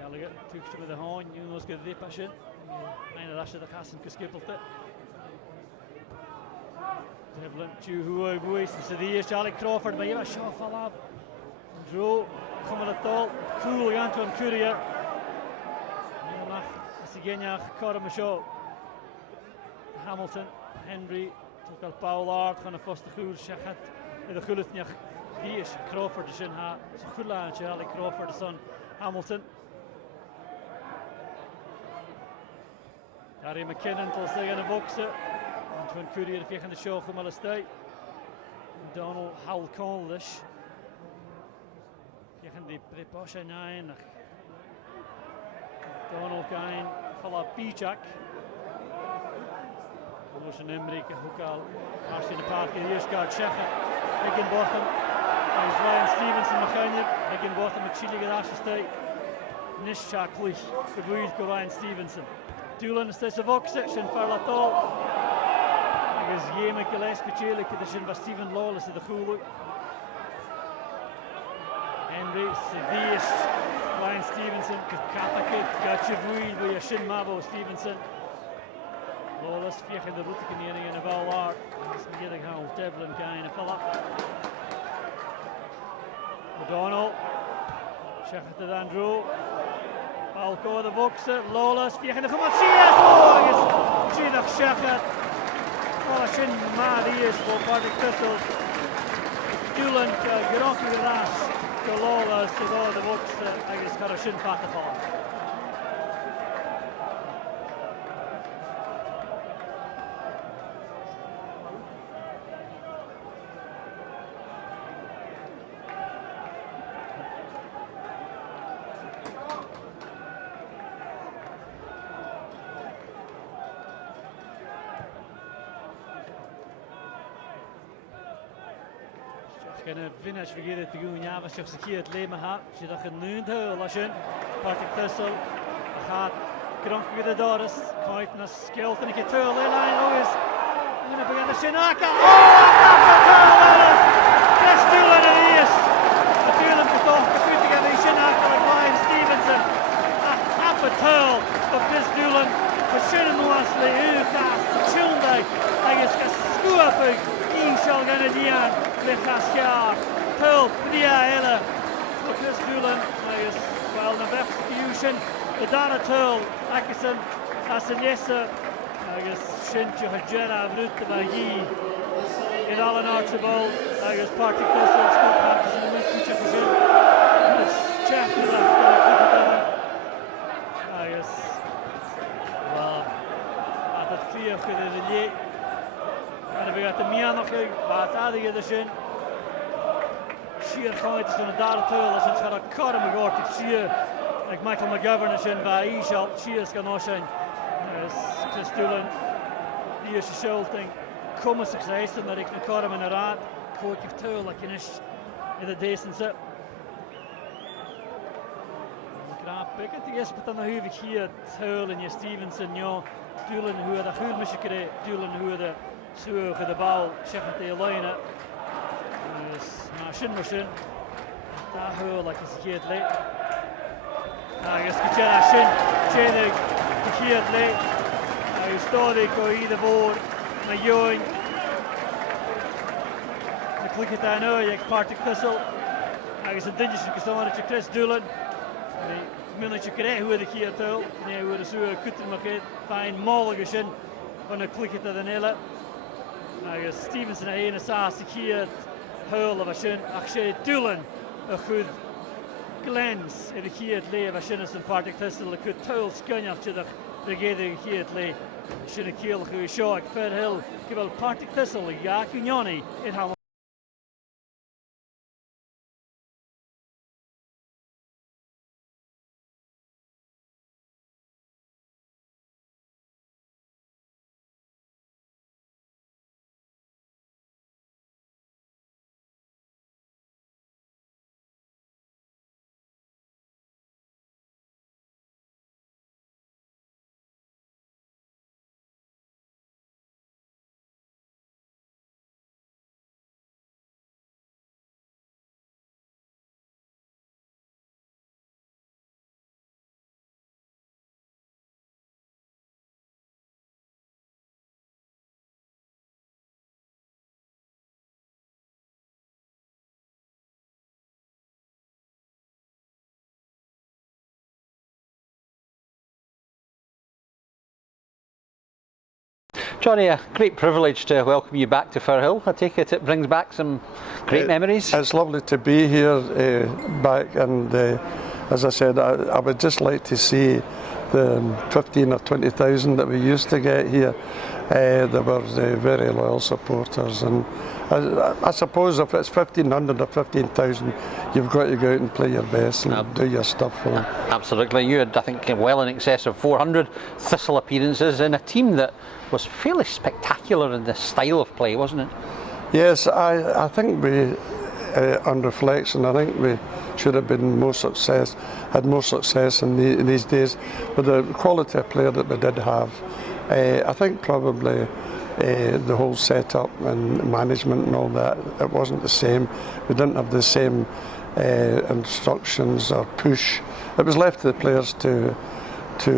Gallagher toekje met de haan Jonas gaat weer passen mijn rasje de gasten geskippeld Devlin, Juhu, Boyce, Sadiq, Charlie Crawford, maar je was zo val af. Drew, komen het al, cool, Antoine Courier. En dan is de genjaag, Korme show. Hamilton, Henry, ook al Paul Art, gaan de vaste goede schachat. En de gullet niet, die is Crawford, dus in haar, zo goed laatje, Charlie Crawford, de son Hamilton. Harry McKinnon, tot zeggen de boksen. Antoine Courier via de show om alle stij. Donald Howell Conlish. Via die prepasse nine. Donald Gain, Fala Pijak. Koos en Emmerike ook al. Als je de paard hier gaat checken. Higginbotham. Hij is Ryan Stevenson Mechanier. Higginbotham met Chile gedacht stij. Nisha Klich. Verwoed voor Ryan Stevenson. Tulen is deze vokse. Zijn Farlatol. Is Jeme Kelly speciaal, dus in was Steven Lawless in de goede. Henry, Sevius, Ryan Stevenson, Katakit, Gatchevui, wil je Shin Mabo Stevenson. Lawless, via in de route kenering in de bal waar. Dat is niet gaan op Devlin gaan en fella. O'Donnell, zegt het Andrew. Alco de boksen, Lawless, via in de gemasseerd. Oh, is Gina Shechet. Als je maar die is voor Partick Thistle, Tulen, gerokken raas, de Lawless, de boksen, eigenlijk gaat er zin vatten vallen. En finish vergeten te doen, ja, was je hier het leven had. Als je dat genoemd hebt, als je Partick Thistle gaat kronken de doors, kwijt naar skelt en ik het heel lijn is. En dan begint de Shinaka. Chris Tulen en die is. Natuurlijk toch kapot tegen de Shinaka met Ryan Stevenson. Op het heel op Chris Tulen. Verschillende nuances, heel gaaf, childig. Hij is geschoopig. Zal gaan het niet aan, ligt als jaar, hulp, Ria Hille, Chris Tulen, hij is wel naar weg execution, de Dana Tull, Atkinson, als een jesse, hij is Shintje Hajera, Vrute Bagi, in alle Archibald, hij is Partick Thistle, Scott Patterson, en Mitchell gezien, hij is Jeff hij is, wel, had het 4 gedelegeerd. En we gaan de Mia nog uit, wat had je er zijn? Schier gewoon het is een derde teul, als het gaat een karme gehoord. Ik zie like Michael McGovern is in bij Ishal, Schier is nog zijn. Chris Tulen, die is je schuldig. Komen ze gezegd dat ik een karme in de raad. Ik hoor je teul, dat je niet in de decency. Graag pikken, die is met dan nog even hier teul en je Stevenson, ja. Tulen hoe dat goed moest je krijgen, Tulen hoe de suach de bal shechant de line is machine machine da hul like is geet le agus gechera shin chene geet le agus stodi go ide voor na join de clicket da no ek Partick Thistle agus a dinges gestaan te Chris Doolan minute krijgen hoe de geet hul nee hoe de so kutter maket fine molige shin van 'n clicket da nelle agus Stevenson a een saas de geet hul of shin ach sé Doolan a goed glens in de geet le of shin in Partick Thistle a goed tuil skunjacht de gede geet le shin a keel goe shot Fair Hill give Partick Thistle ja Kunyoni in how Johnny, a great privilege to welcome you back to Firhill. I take it brings back some great memories. It's lovely to be here back, and as I said, I would just like to see the 15 or 20,000 that we used to get here. They were very loyal supporters, and I suppose if it's 1,500 or 15,000, you've got to go out and play your best and do your stuff for them. Absolutely. You had, I think, well in excess of 400 Thistle appearances in a team that was fairly spectacular in the style of play, wasn't it? Yes, I think we, on reflection, I think we should have been had more success in these days with the quality of player that we did have. I think probably the whole setup and management and all that, it wasn't the same. We didn't have the same instructions or push. It was left to the players to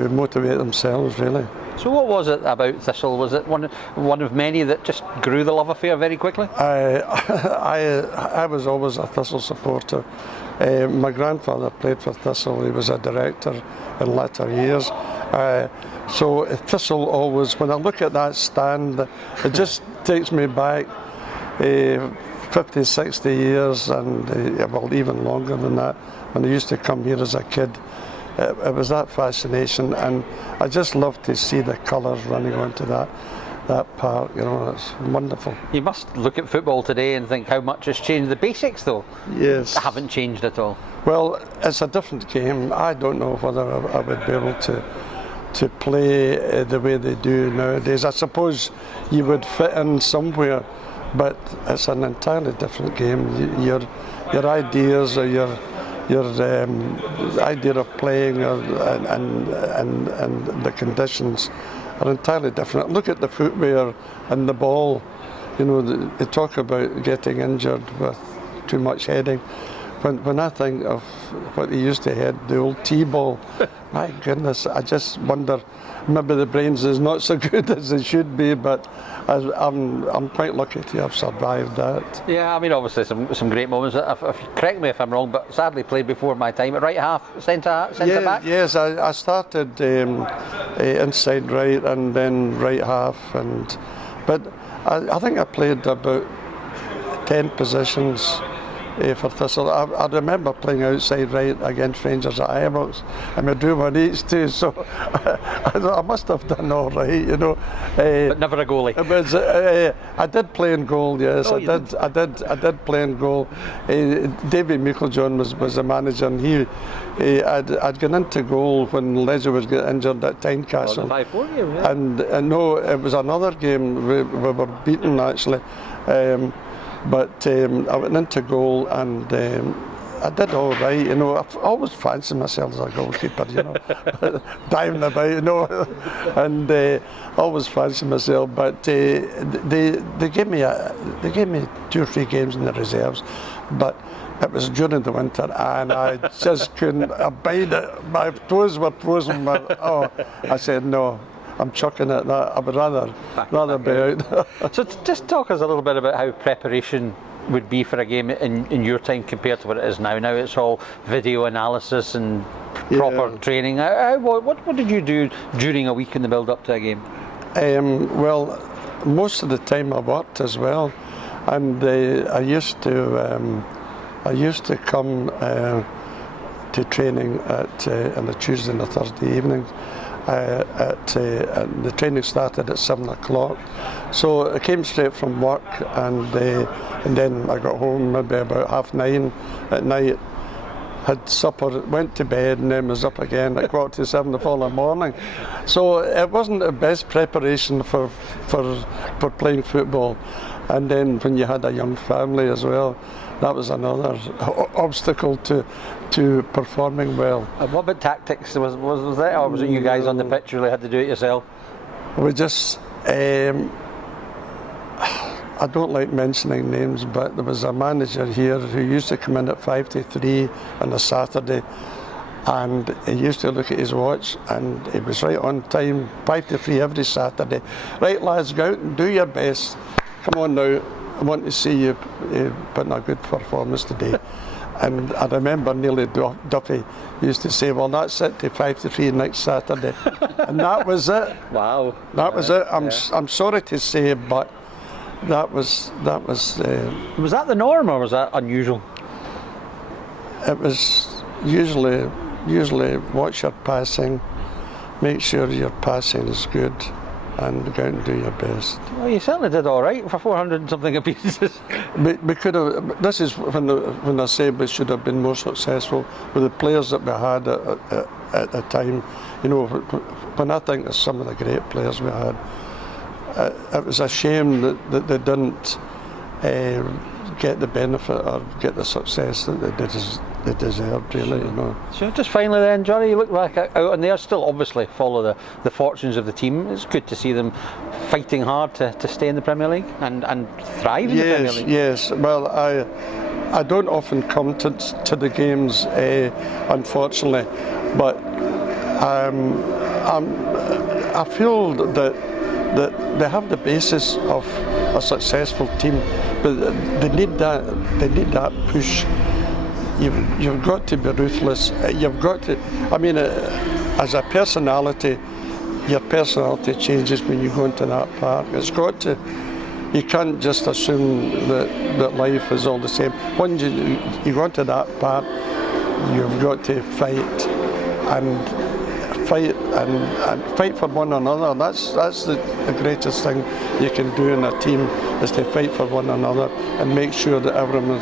motivate themselves, really. So what was it about Thistle? Was it one of many that just grew the love affair very quickly? I was always a Thistle supporter. My grandfather played for Thistle. He was a director in latter years. So Thistle always, when I look at that stand, it just takes me back 50, 60 years, and well, even longer than that, when I used to come here as a kid. It was that fascination, and I just love to see the colours running onto that park. You know, it's wonderful. You must look at football today and think how much has changed. The basics, though, yes, haven't changed at all. Well, it's a different game. I don't know whether I would be able to play the way they do nowadays. I suppose you would fit in somewhere, but it's an entirely different game. Your ideas or your idea of playing and the conditions are entirely different. Look at the footwear and the ball. You know, they talk about getting injured with too much heading. When I think of what they used to head, the old T-ball, my goodness, I just wonder, maybe the brains is not so good as they should be, but I'm quite lucky to have survived that. Yeah, I mean, obviously some great moments. Correct me if I'm wrong, but sadly played before my time at right half, centre back. Yes, I started inside right and then right half, but I think I played about 10 positions for Thistle. I remember playing outside right against Rangers at Ibrox, and we drew one each too, so I must have done all right, you know. But never a goalie. I did play in goal, yes. Oh, I did play in goal. David Meiklejohn was the manager, and I'd gone into goal when Leslie was getting injured at Tynecastle. Oh, the 5-4 game, yeah. And no, it was another game. We were beaten actually. But I went into goal, and I did all right, you know. I've always fancied myself as a goalkeeper, you know, diving about, you know, and always fancied myself. But they gave me 2 or 3 games in the reserves, but it was during the winter, and I just couldn't abide it. My toes were frozen. I said no. I'm chucking it. I would rather be out. So just talk us a little bit about how preparation would be for a game in your time compared to what it is now. Now it's all video analysis and proper training. What did you do during a week in the build up to a game? Well, most of the time I worked as well, and I used to come to training on a Tuesday and a Thursday evening. And the training started at 7 o'clock, so I came straight from work, and then I got home maybe about 9:30 at night, had supper, went to bed, and then was up again at 7:15 the following morning. So it wasn't the best preparation for playing football. And then when you had a young family as well, that was another obstacle to performing well. What about tactics? Was that, or was it you guys on the pitch really had to do it yourself? We just, I don't like mentioning names, but there was a manager here who used to come in at 2:55 on a Saturday, and he used to look at his watch, and he was right on time, 2:55 every Saturday. Right, lads, go out and do your best. Come on now, I want to see you put in a good performance today. And I remember Nearly Duffy used to say, well, that's it to 2:55 next Saturday. And that was it. Wow. That was it. I'm sorry to say, but that was. Was that the norm, or was that unusual? It was usually watch your passing, make sure your passing is good, and go out and do your best. Well, you certainly did all right for 400 and something appearances. We could have. This is when I say we should have been more successful with the players that we had at the time. You know, when I think of some of the great players we had, it was a shame that they didn't get the benefit or get the success that they deserved, really, you know. So just finally then, Johnny, you look back out and they still obviously follow the fortunes of the team. It's good to see them fighting hard to stay in the Premier League and thrive in the Premier League. Yes, well, I don't often come to the games, unfortunately, but I feel that they have the basis of a successful team, but they need that push. You've got to be ruthless. You've got to. I mean, as a personality, your personality changes when you go into that park. It's got to. You can't just assume that life is all the same. When you go into that park, you've got to fight and fight for one another. That's the greatest thing you can do in a team, is to fight for one another and make sure that everyone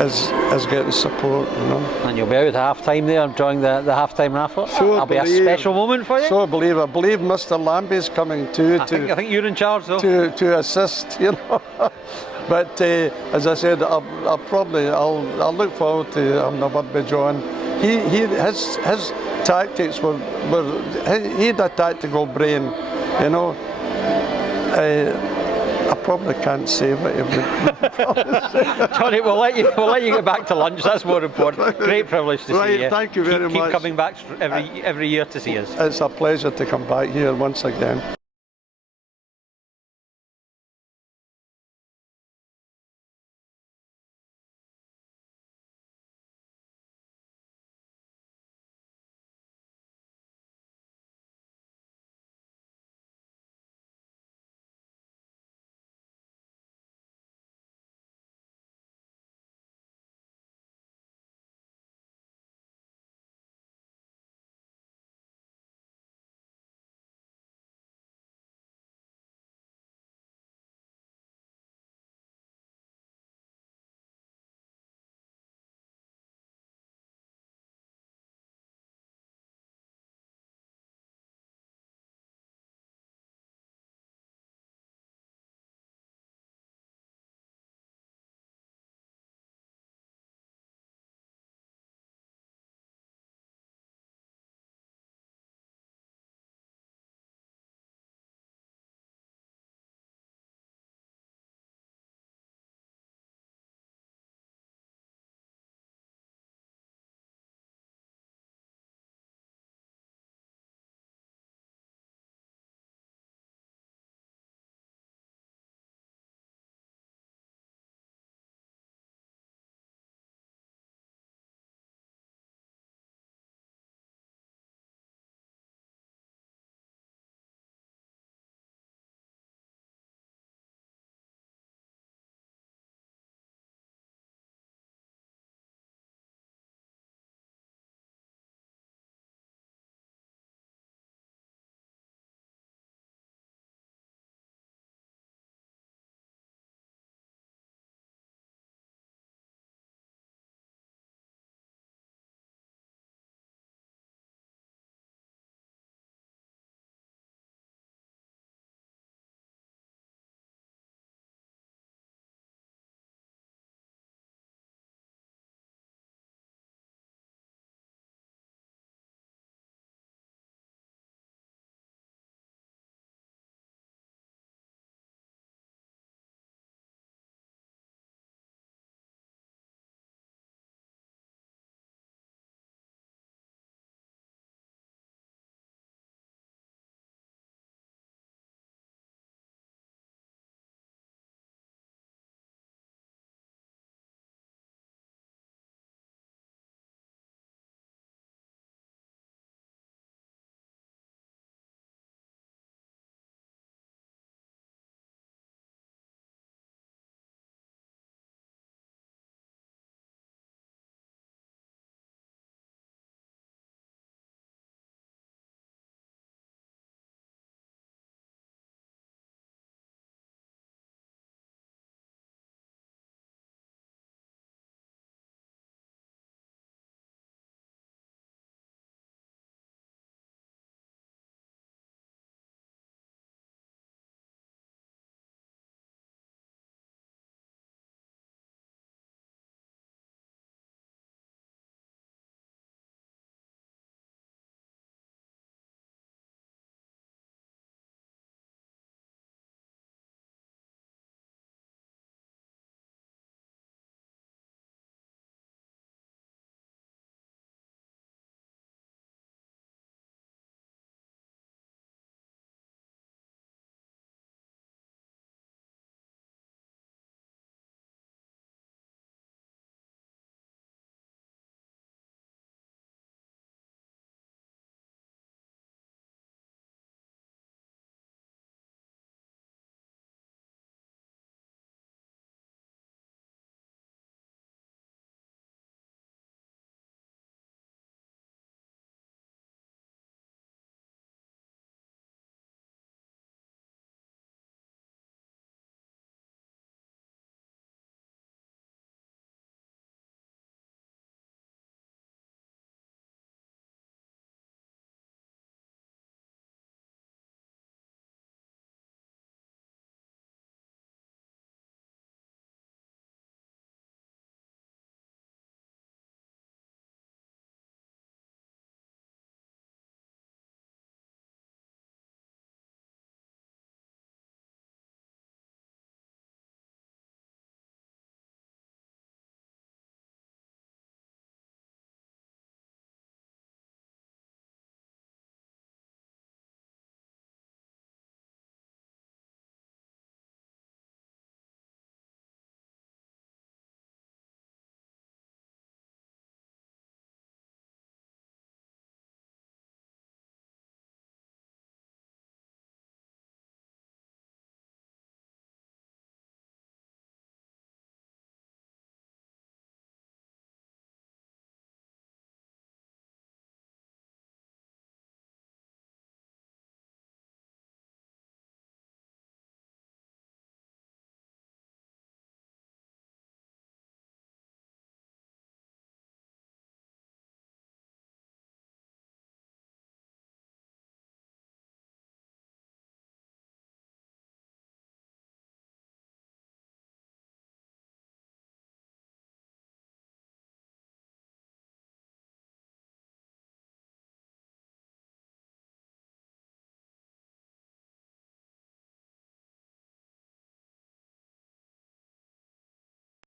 is getting support, you know. And you'll be out at half-time there enjoying the half-time raffle. So That'll be a special moment for you. So I believe Mr. Lambie's coming too. I think you're in charge though. To assist, you know. But as I said, I'll look forward to having a word with John. His tactics were he had a tactical brain, you know. I probably can't say what he would. Johnny, we'll let you get back to lunch. That's more important. Great privilege to see you. Thank you very much. Keep coming back every year to see us. It's a pleasure to come back here once again.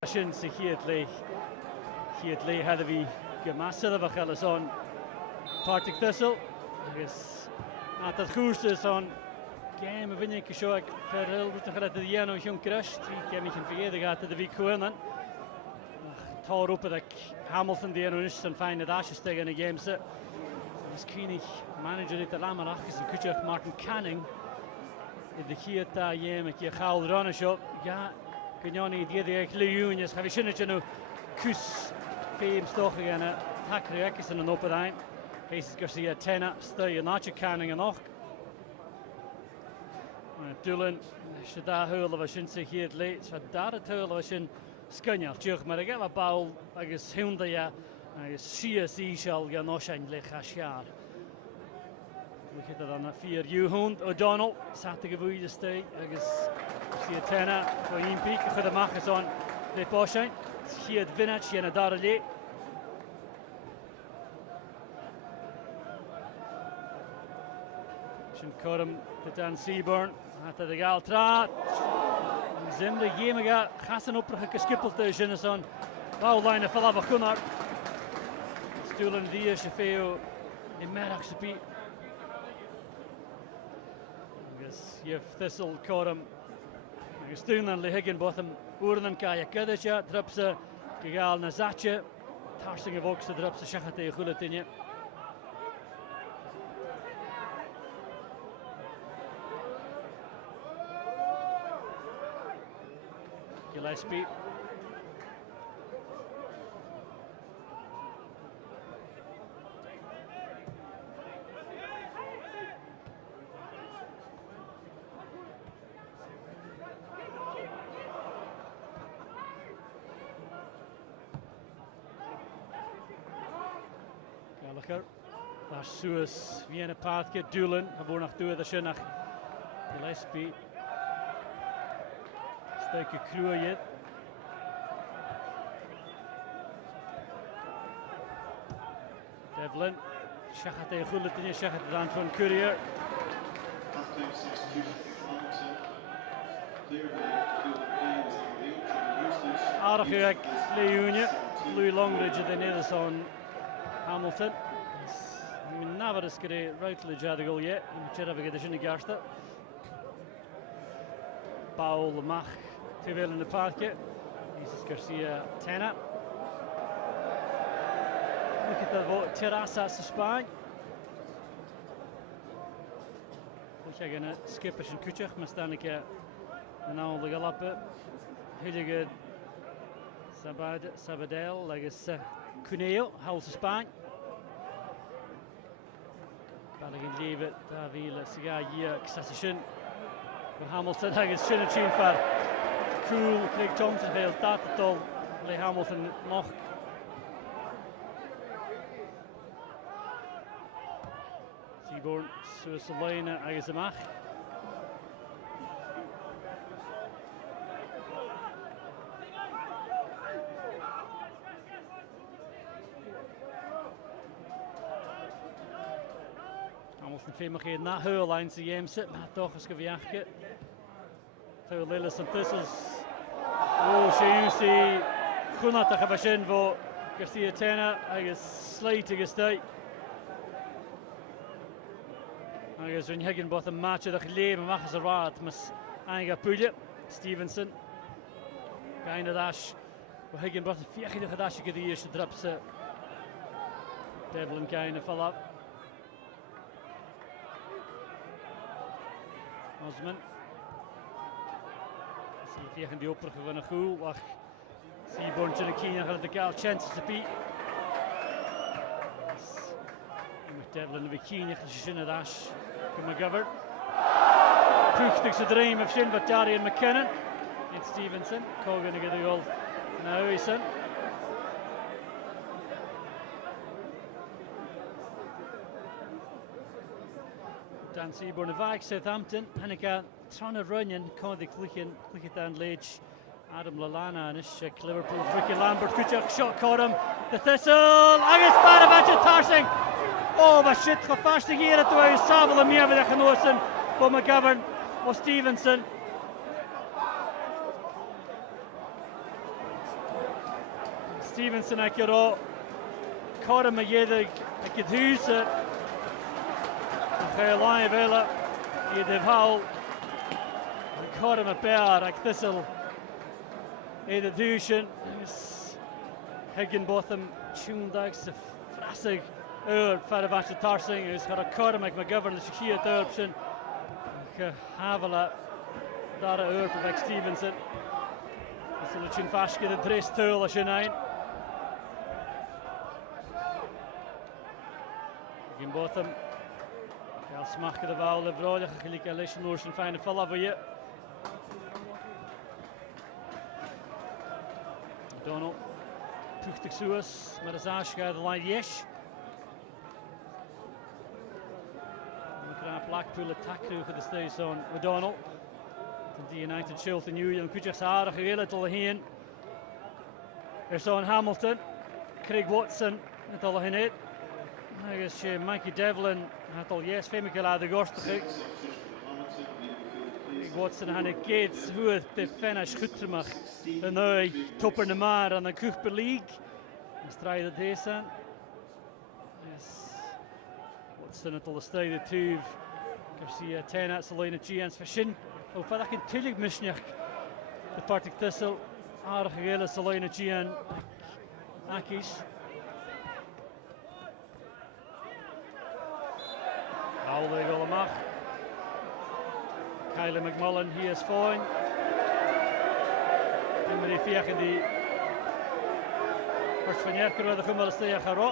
Sin sa chiad le had a bhí go massive a chalas on Partick Thistle agus at that chúrsa on game a vinnig seo ag feril rút a chaile a dhéanú hiún crush trí game chin fiéad gat a bhí cuanan tá rúpa ag Hamilton déanú is an fein a dáiste in a game sa agus cínig manager it a lamarach agus an cúteach Martin Canning I the chiad a dhéim ag chaáil ranna seo Gynjoni diedig leunius have sinne nu kus féim stoch again takreekis in an opperein Hees Garcia tenna stay nacha canning an och Dulin se da hul of sin se hier le so da hul of sin skunjar tuch maar ik heb a bal agus hunda ja agus CSE shall ga no sein le chasjar We get dan a 4 Hund O'Donnell sat te gevoide stay agus See tenna for een piek voor de machers on de poschen. Hier het winnetje en het daar le. Shin Corum de Dan Seaburn had de gal tra. Zin de game ga gassen op geskippeld tussen is on. Bouwlijnen vanaf Gunnar. Stulen die is veel in middagse pie. Yes, je Thistle Corum. Agus túnan le higgin botham úrnan caia cadaise drupsa gagal na zache tarsing of oaks drupsa shachate chulatinje Gillespie Daar Suus wie een paadje Dulen, gewoon nog door de Schinnach Gillespie. Stukje Kruije. Devlin, Schachat en Goeletine, Schachat dan van Courier. Aardig gek, Leeuwje, Louis Longridge de Nederland Hamilton. Never is gre rightly jadigal yet. Cherab get in the garsta. Paul Mach te veel in de parkje. Jesus Garcia tenna. Look at the terrassa to Spain. We're going to skip it in Kuchach. Mastanike now the galappe. Hillige Sabadell like a Cuneo. House Spain. Balligan leave it, Davila Siga Year, Sassashin. Hamilton has Shin a tune for Cool, Craig Thompson, Vale, Tatol, Le Hamilton, Moch. Seaborn, Suisalina, Agazamach. Femach geen na heurlijn te jemsen, maar toch eens geviachtje. Veel Lillis en Thistles. Oh, Sheusi. Groenat dat gebashin voor Garcia Tenna. Hij is slijtig gestay. Hij is een heggen bot een match dat geleden mag ze raad, maar eigen pulje. Stevenson. Keine dash. We heggen bot een vierige gedasje die eerste drapse. Devlin keine fall up. Osman. Zie je tegen die opperige van een goal. Wacht. Zie je Born Chinakina gaat de kaal chances te pie. Devlin de Bikini gaat ze in het as. McGovern. Puchtig ze dream of Shin Vatari en McKinnon. En Stevenson. Cogan to get the goal. Now he's in. Dan Seaborn of Vike, Southampton, and again, trying to run in, kind of clicking down Leach, Adam Lallana, and it's Liverpool's Ricky Lambert, Kuchak shot caught him, the Thistle, Agus Barabacha Tarsing, oh, but shit, the fast here at the way, Savile and Mia with the Canosen, for McGovern, or Stevenson. Stevenson ac yrò Corym y ieddig ac ydhwys Chael lai vela I defhaul Corym y bear ac Thistle Eda dwysyn Higginbotham Tjundag sy frasig far y fath y tarsing ys char y Corym ac mae gyfer y sychiad sy'n hafala dar y pe Stevenson Ys yn y chyn fasgyd y dres tŵl a sy'n ein Higginbotham Gael smach gyda fawl y froliach a chylig gael eisiau nhw'r sy'n ffain y ffala fwy Donald Tuchtig Suas mae'r ysas gael y lain iesh Mae'n gra Blackpool y tacrwch y dystau son O'Donnell Di United Shield yn Iwi yn cwydio'ch sarach y gael ydol y hun son Hamilton Craig Watson ydol y hynny Agus Mikey Devlin hadol yes fe Michael ad y gorstach Watson han y gyd hwyd de ffennas chwtrymach yn o'i topper na mar an y Cwchber League yn straid y desan Watson ydol y staid y tŵf Garcia ten at sy'n y giants fashion o fad ac yn tylig misniach y Partick Thistle ar y gael y sy'n y gian Akis Awl ei gol ymach. Kylie McMullen, hi is ffoen. Ymwyd I ffiach yn di Hwrsfaniad gyrwedd y chwmol ysteiach ar o.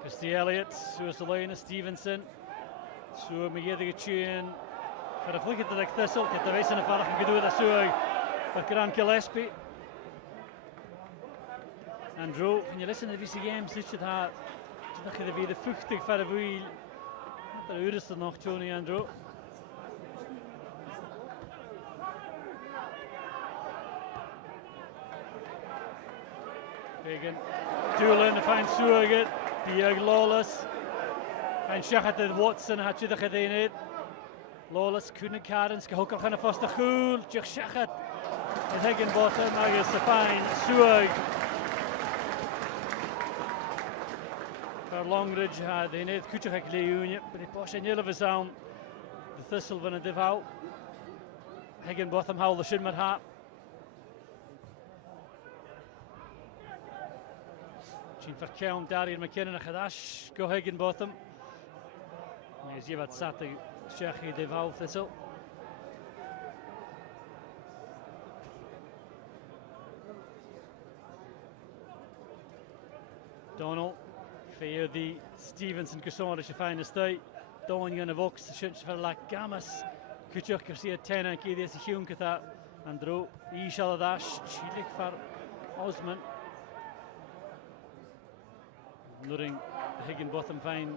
Christy Elliott, Sue Solana, Stevenson. Sue Magyedig y tîn. Fyr y chlygydd ydych Thistle, gyda feis yn y ffarach yn gydwyd a Sue o'r Gran Gillespie. Andrew, can you listen to this game? Such that Dach chi fydd y ffwchtig ffer y fwyl. Dyna yw'r nog, Tony Andrew. Fagan. Dwlan, y ffain swagyd. Biag Lawless. Fain siachat ydd Watson, hatchyd ych edrych. Lawless, Cwna Carens, gyhwgwch yn y ffost y chwl. Diolch siachat. Ydd Higginbotham, agos y ffain swag. Longridge had in it Kuchak Leunion, but it was a nil of his own. The Thistle van a devout. Higginbotham Howl the Shinmat hat. Chin for Count Darian McKinnon a Hadash. Go Higginbotham. As you've had Sati Shahi devout Thistle. Donald. Fe the Stevenson Cysor eisiau ffain ystau. Do'n gan y focs, sy'n fel la gamas. Cwtioch Garcia tena ac iddi ys y hiwn gyda. Andrew, I sial y dash. Chilig far Osman. Nwring Higginbotham ffain.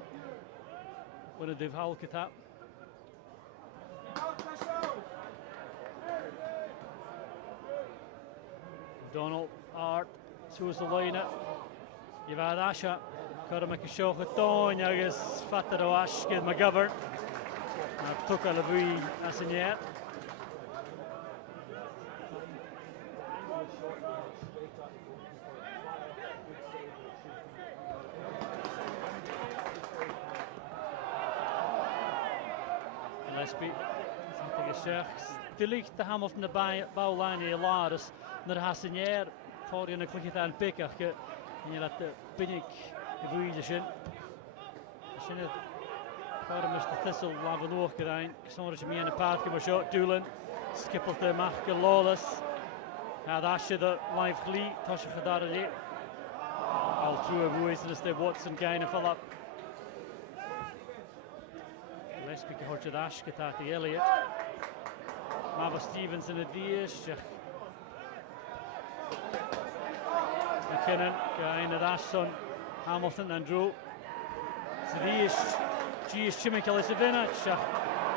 Wyn y difhawl gyda. Donald, Art, Suas Olina. I fad Asha. Corym ac y sioch y do'n agos ffater o asgydd mae gyfer. A twcal y fwy as yn iet. Gillespie, Saftig y sioch. Dilig dy Hamilton y bawlaen I Laris nyr has yn iet. Tori yn y clychyd a'n bigach. Yn iet at y bynig. Y fwyl y sy'n. Sy'n ydd Corym ys y Thistle laf yn o'ch gyda'n. Cysonr ys y mi yn y parth gyda'r sio. Dwlan. Skippled y mach y Lawless. Had asydd y laif chli. Tosach y dar y le. Al trwy y fwys yn ystod Watson gain y ffalap. Gillespie gyhortid ash gyda di Elliott. Mafo Stevenson y dies. McKinnon. Gain y Ashson. Hamilton Andrew. Sydd G is Chimmy cael ei sefyna.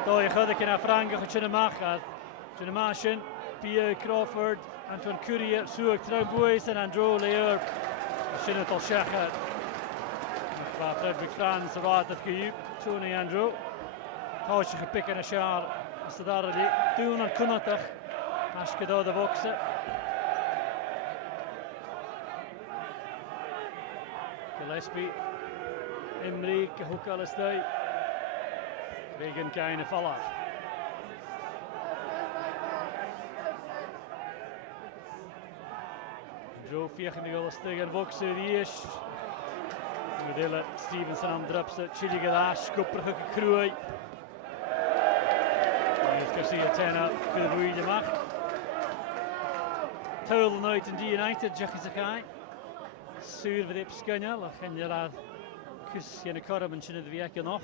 Doi ychydig yna Ffrangach y Chinamach. Chinamachin, Bia Crawford, Antoine Courier, Suag Trawn Bwys, and Andrew Leor. Sinnet al Shecha. Frederick Franz, Rad at Gyub, Tony Andrew. Tausach y pic yn y siar. Ystod ar ydi. Dwn yn cwnatach. Ashkado the boxer. Gillespie. Imrie, Kahukalistai. Regan Kaine Falla. Joe Fiechin de Gillespie en boxer die is. Modelle Stevenson aan drupste, Chili Gadash, Kupperige Kroei. Garcia Tena voor de boeide mag. Tuilen uit in die United, Jackie Zakai. Zuur voor de Pskunjel, en je laat kus je in de korm en de week nog.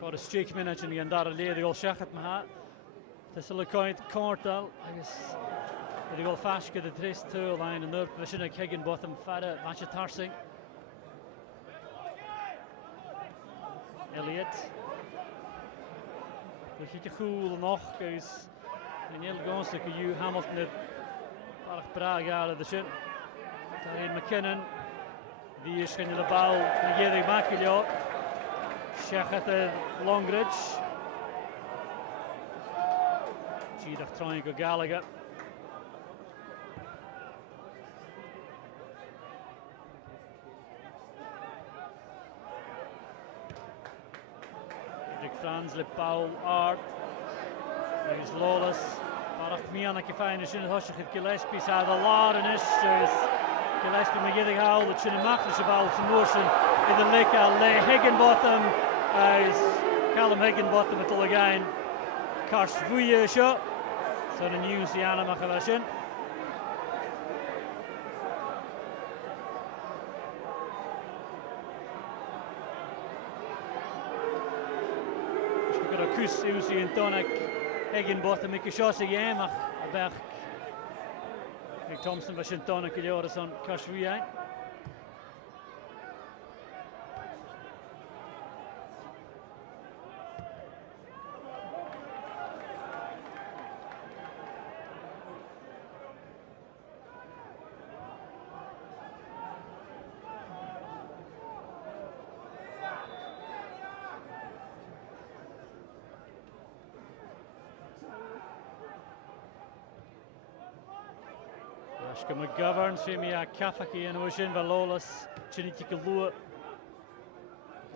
Got a streak minute and daar leden al schachet maar. Het is een kind kortal, I guess. De goal Fashke de trist tool line en er position ik hegen bottom verder match tarsing. Elliot. De gietje cool nog is een heel gonstige you Hamilton het park Praga de shit. Daarin McKinnon. Die is geen de bal. Die Makilio. Schachet de Longridge. Giedag Triangle Gallagher. Frans le Paul Art. There is Lawless. Parach Miana Kefine in het hosje Gillespie had a lot in is. Gillespie met jedig haal dat je makkelijke bal te motion in de leka le Higginbottom. Is Callum Higginbottom met al again. Karst Vuye shot. So the news die aan mag gewassen. Kus Uzi en Tonek Higginbottom ik shot again maar Berg. Rick Thompson was in Tonek die hoorde zo'n Karst Vuye. Ashka McGovern, Femia Kafaki and Ocean Valolas, Chinitika Lua,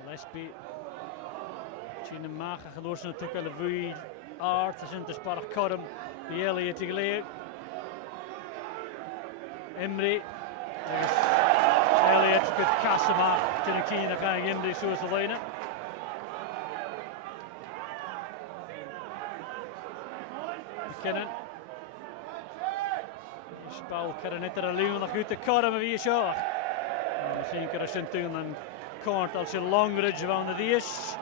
Gillespie, China Macha, Geloorsen Tuka Levui, Art, Ashinta Sparach Kodum, the Elliot Tigleer, Imri, Elliot, good Kasama, Chinikina Kang Imri, Suasalena. McKinnon. Paul Karanetter alleen nog uit de korm wie is ook. Misschien kan je doen een kort als je Longridge van de is.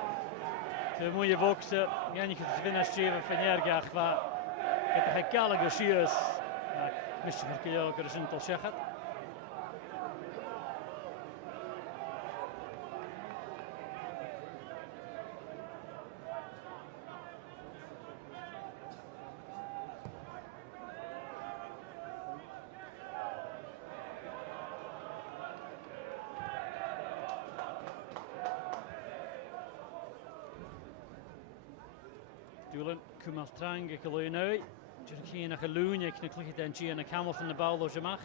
De mooie boksen, ja niet het winnen steven van Jergach, maar het hij kallige schiers. Misschien kan je ook eens een tot zeggen. Doelen, Kumal Trang, ik wil je nu. Je naar Geloen, je knikt het en je naar Hamilton de bal door je mag.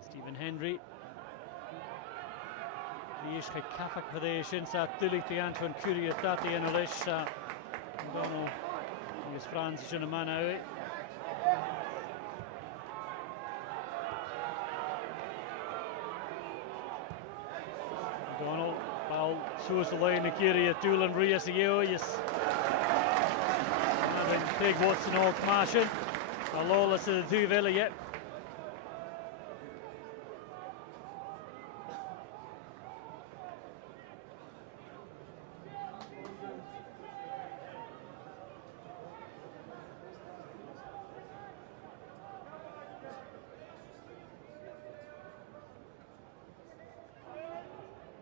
Stephen Henry. Die is gekafak voor deze sinds natuurlijk te gaan van Curiatati en Alish. Donald, die is Frans in de man uit. Donald, bal zoals de lijn een keer Tulen Rias de Joyes. En Craig Watson ook marchen. Alola ze de twee willen je.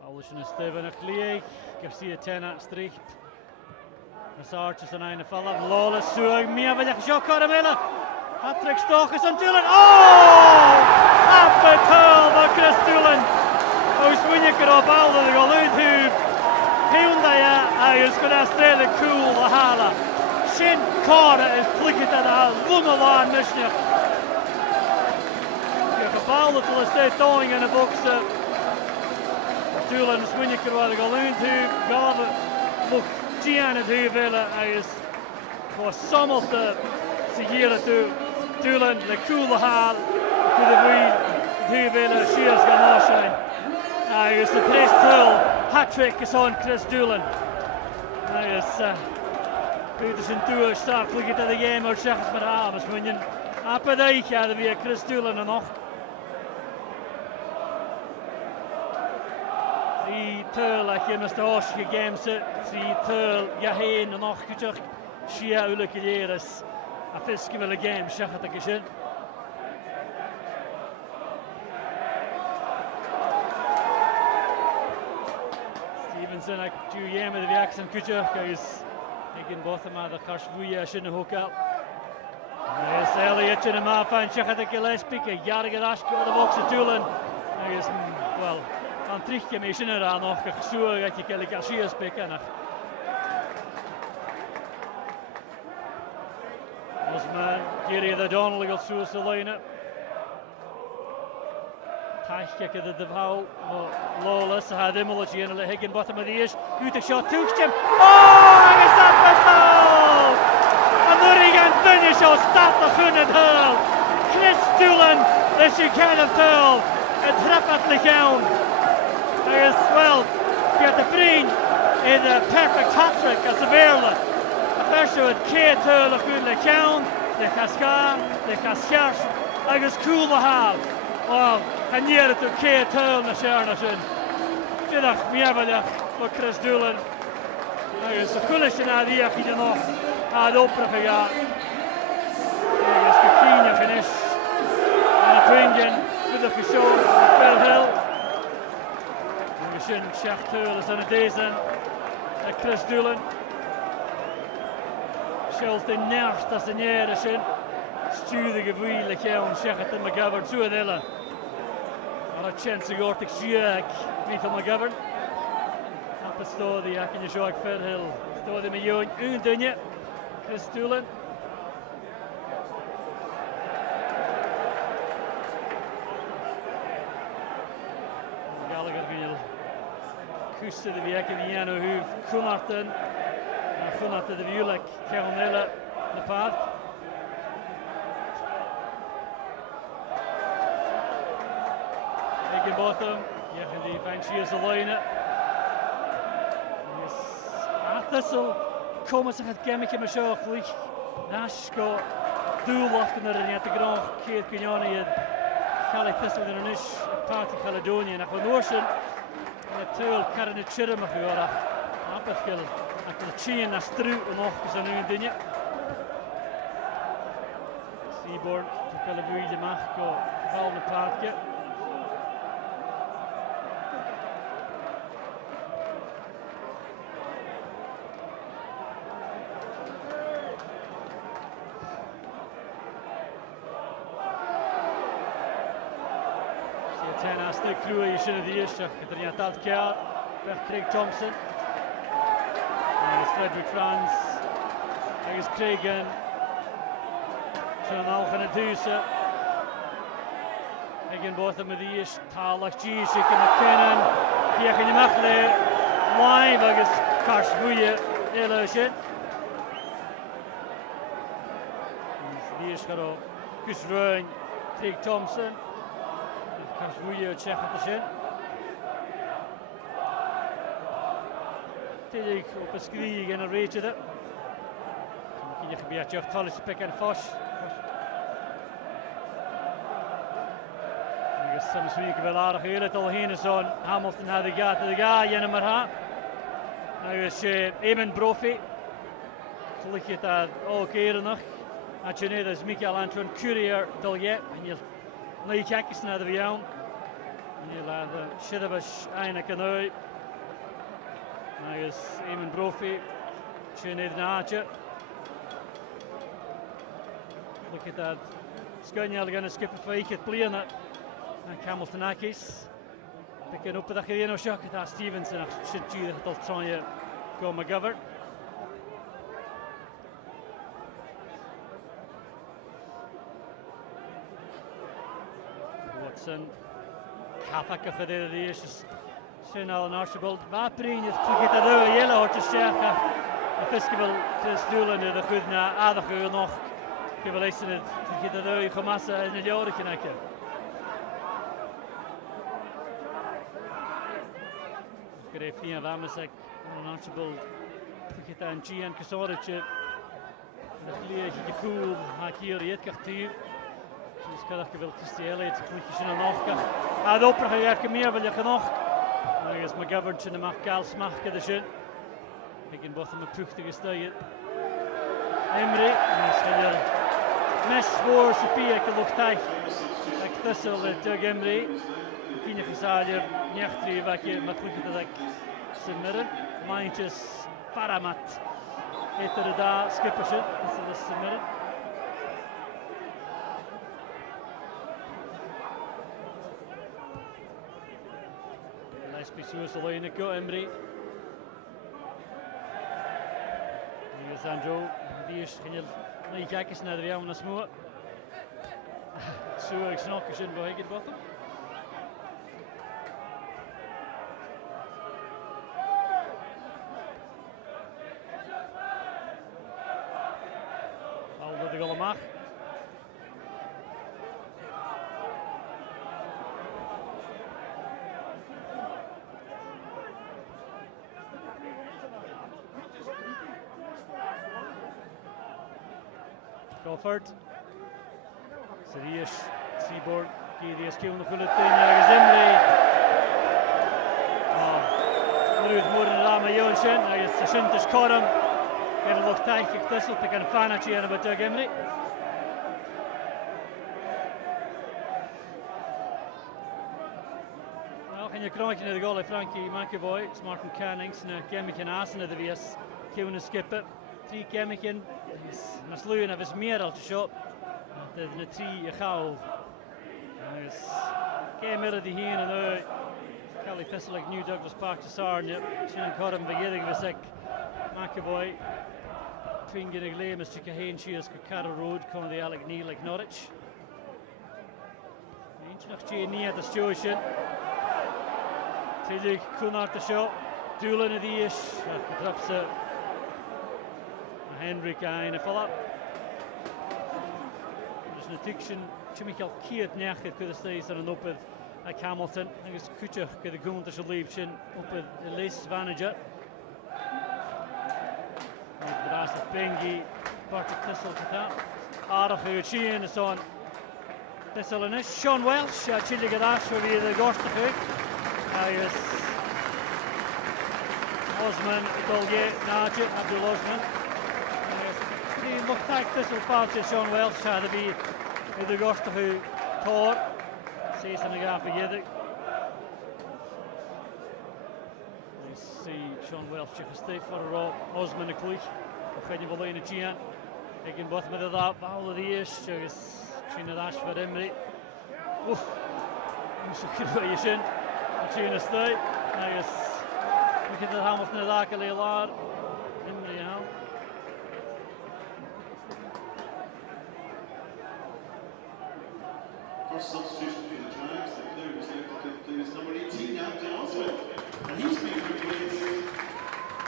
Alles in een stevig leeg. Garcia Tena stricht. As Archers and Aina Falla, Lawless, Suag, Mia Villach, Joe Caramella, Patrick Stokes and Doolan. Oh! Appetal by Chris Doolan. Who's winning it up out of the goal into Hyundai. I was going to stay the cool, the Hala. Shin Carter is clicking at the Lungalan mission. The ball that will stay throwing in the box. Doolan is winning it up the goal into Gava. Look, Gianna Duvela is for some of the Sigira to Doolan, the cool Hal, to the Duvela, she has gone shine. Is the Chris Tull, hat trick is on Chris Doolan. Is Peterson Tuur start looking at the game or Shachs met Ames Munyan. Apadaik had via Chris Doolan and off. The Tull like him as the Oshke games it. The Tull Yahain and Ochkuchak. Shia Ulukieris. A festival game, Shachat Kishin. Stevenson, I do Yam with the Axe and Kuchak is taking both of them out of the Kashvuya, shouldn't hook up. Yes, Elliot in the map and Shachat Gillespie, Yargadash go the box of Doolan. I guess, well, on Trichke Mission around off Kasua, I can like Ashia's pick and Osman, Giri the Donnelly got through the line. Kick of the Devhau, Lawless had him, and the Higgin bottom of the ish. Ut a shot, Tuchtem. Oh, it's up the goal! And Nurigan finish or start the 100 hurl. Chris Doolan, the Chicago Tull, and Trappat Lecown. I guess, well, get the green in a perfect hat trick as a Verla. Especially with Kate Tull, the Lecown, the Cascar, the Cascars. I guess cool the hall. Wow, and near to Kate Tull, the Sharnashin. Jidach, Miavadach, for Chris Doolan. I guess the coolest in idea, you know, had Oprah for that. I guess the Kenya finish. And a Twingen with the Fishon, Phil Hill. And we shouldn't Shach Tull is on a Dazen. Chris Doolan. Schulte nerst as een jere shin. Stuurde wheel Keon Shachat and McGovern to Adela. And a chance to go to Shiak, Michael McGovern. Up a store the Akin Yashok Fairhill. Store the Mayon Undunya. Chris Doolan. Gallagher will kuste de Viakin Yano who Kunarten. Gunnar de Violek, Caronella, the park. Higginbotham, die Fancy is alone. Yes, Thistle, komen ze het gemmetje maar zo gelijk. Nashko, doelwachten er in de grond. Keert Pignoni en Partick Thistle in een is. Partick Caledonia. En gewoon Noorsen. Het tuil kan in het chirren mag worden. Apatkill. The chain is through and off because I know in Dinya. Seaboard to Calabui de Marco, Val de Park. See 10 as the crew, you should have the issue. Katrina Talkar, Craig Thompson. Frederick Franz, there's Craigan, Trinal Hanadusa, again both of them the Ish, Talak Jishik and McKinnon, Kiakin Machle, live against Kashvuya, Eloshit. The Ish Haro, Chris Rowan, Craig Thompson, Kashvuya, Czech at the shin. Tillig op een skrie en een reetje dat. Je gebeurt je tallis pick en fosh. Ik is soms week wel aardig heel het al heen is on Hamilton had de ga je maar ha. Nou is even Brophy. Gelukkig het dat al keren nog. Had je net als Michael Antoine Courier dal je en je nee kijkers naar de jou. En je laat de Shidabas eindelijk een uit. Hij is Eamon Brophy, Sinead Naja. Look at that. Scunnell going to skip a fake at Bliana. And Hamiltonakis. Picking up with a Chirino shock at Stevenson. Should do that. They'll try to go McGovern. Watson. Kathak of the Dish. Sinead and Archibald. Vaprin is cricket at the yellow to Shaka. The festival to Stulen in the Gudna, Adachu nog. Give a listen it. Cricket at the Komasa in the Yorkinaka. Great Fia Vamasek and Archibald. Cricket and Gian Kasoric. The clear cool Hakir Yetkachtiv. She's got a bit of the Elliot. Cricket in a knock. Ad opera, you have come here, but you can knock. I guess McGovern in the Machgal Smach at the shin. Again, both of them are to stay. Emery, Mess for Sophia Kaluktai. Like Thistle at Doug Emery. Kina Kisalia, Nyachtri, Vaki, Makuka, Submitted. Manches Paramat. Eterada, Skippership. This is submitted. Suicide go Emery. Here's Andrew. Dies gaan je kijken naar de Real naar Smoor. Zo ik snap je zin voor ik het bottom. Al dat ik allemaal. Crawford. Serious Seaboard. Kiedias kill the bullet thing. Emery. Ruud Moore Rama Johnson. I guess the Sintish Coram. Even look Partick Thistle. Pick and fan at you and about Doug Emery. Well, can you crank into the goal of Frankie McAvoy? It's Martin Cannings and Gemican Assen of the VS. Kevin and Skipper. 3 Gemican. Mas Lewin of his meral to shot. The 3 Gaul. Game out of the Heen and Kelly Thistle like New Douglas Park to Sarnia. Shannon Coram beginning with sick. McAvoy. Twin getting lame, Mr. Cahain, Shears, Carroll Road, coming the Alec Neil like Norwich. Nog Jane at the station. Tilly Cunard the shot. Doolan of the ish. Drops it. Henry Kain, a follow-up. There's an addiction. Chimichael Keat Nachit could have stayed on an up with Hamilton. I think it's Kucha could have gone to Shalib up with the Lace Vanager. The last of Bengi, Partick Thistle to that. Arach Sheehan is on Thistle and this. Sean Welsh, Chile Gadash for the Gorstafik. Osman, Dolye, Najit, Abdul Osman. Partick Thistle party Sean Welsh had to be the Gorstafik Tor. Says in the gap again. We see Sean Welsh check a state for a row. Osman a click. Gaan je wel in het Gian. Ik in both met dat bal die is. China dash for Emery. Oef. Moest ik er je zin. China stay. Hij is. We gaan de Hamilton naar daar alleen laar. Emery aan. First substitution for the Dragons. The player was there to number 18 now, Johnston. And he's being replaced.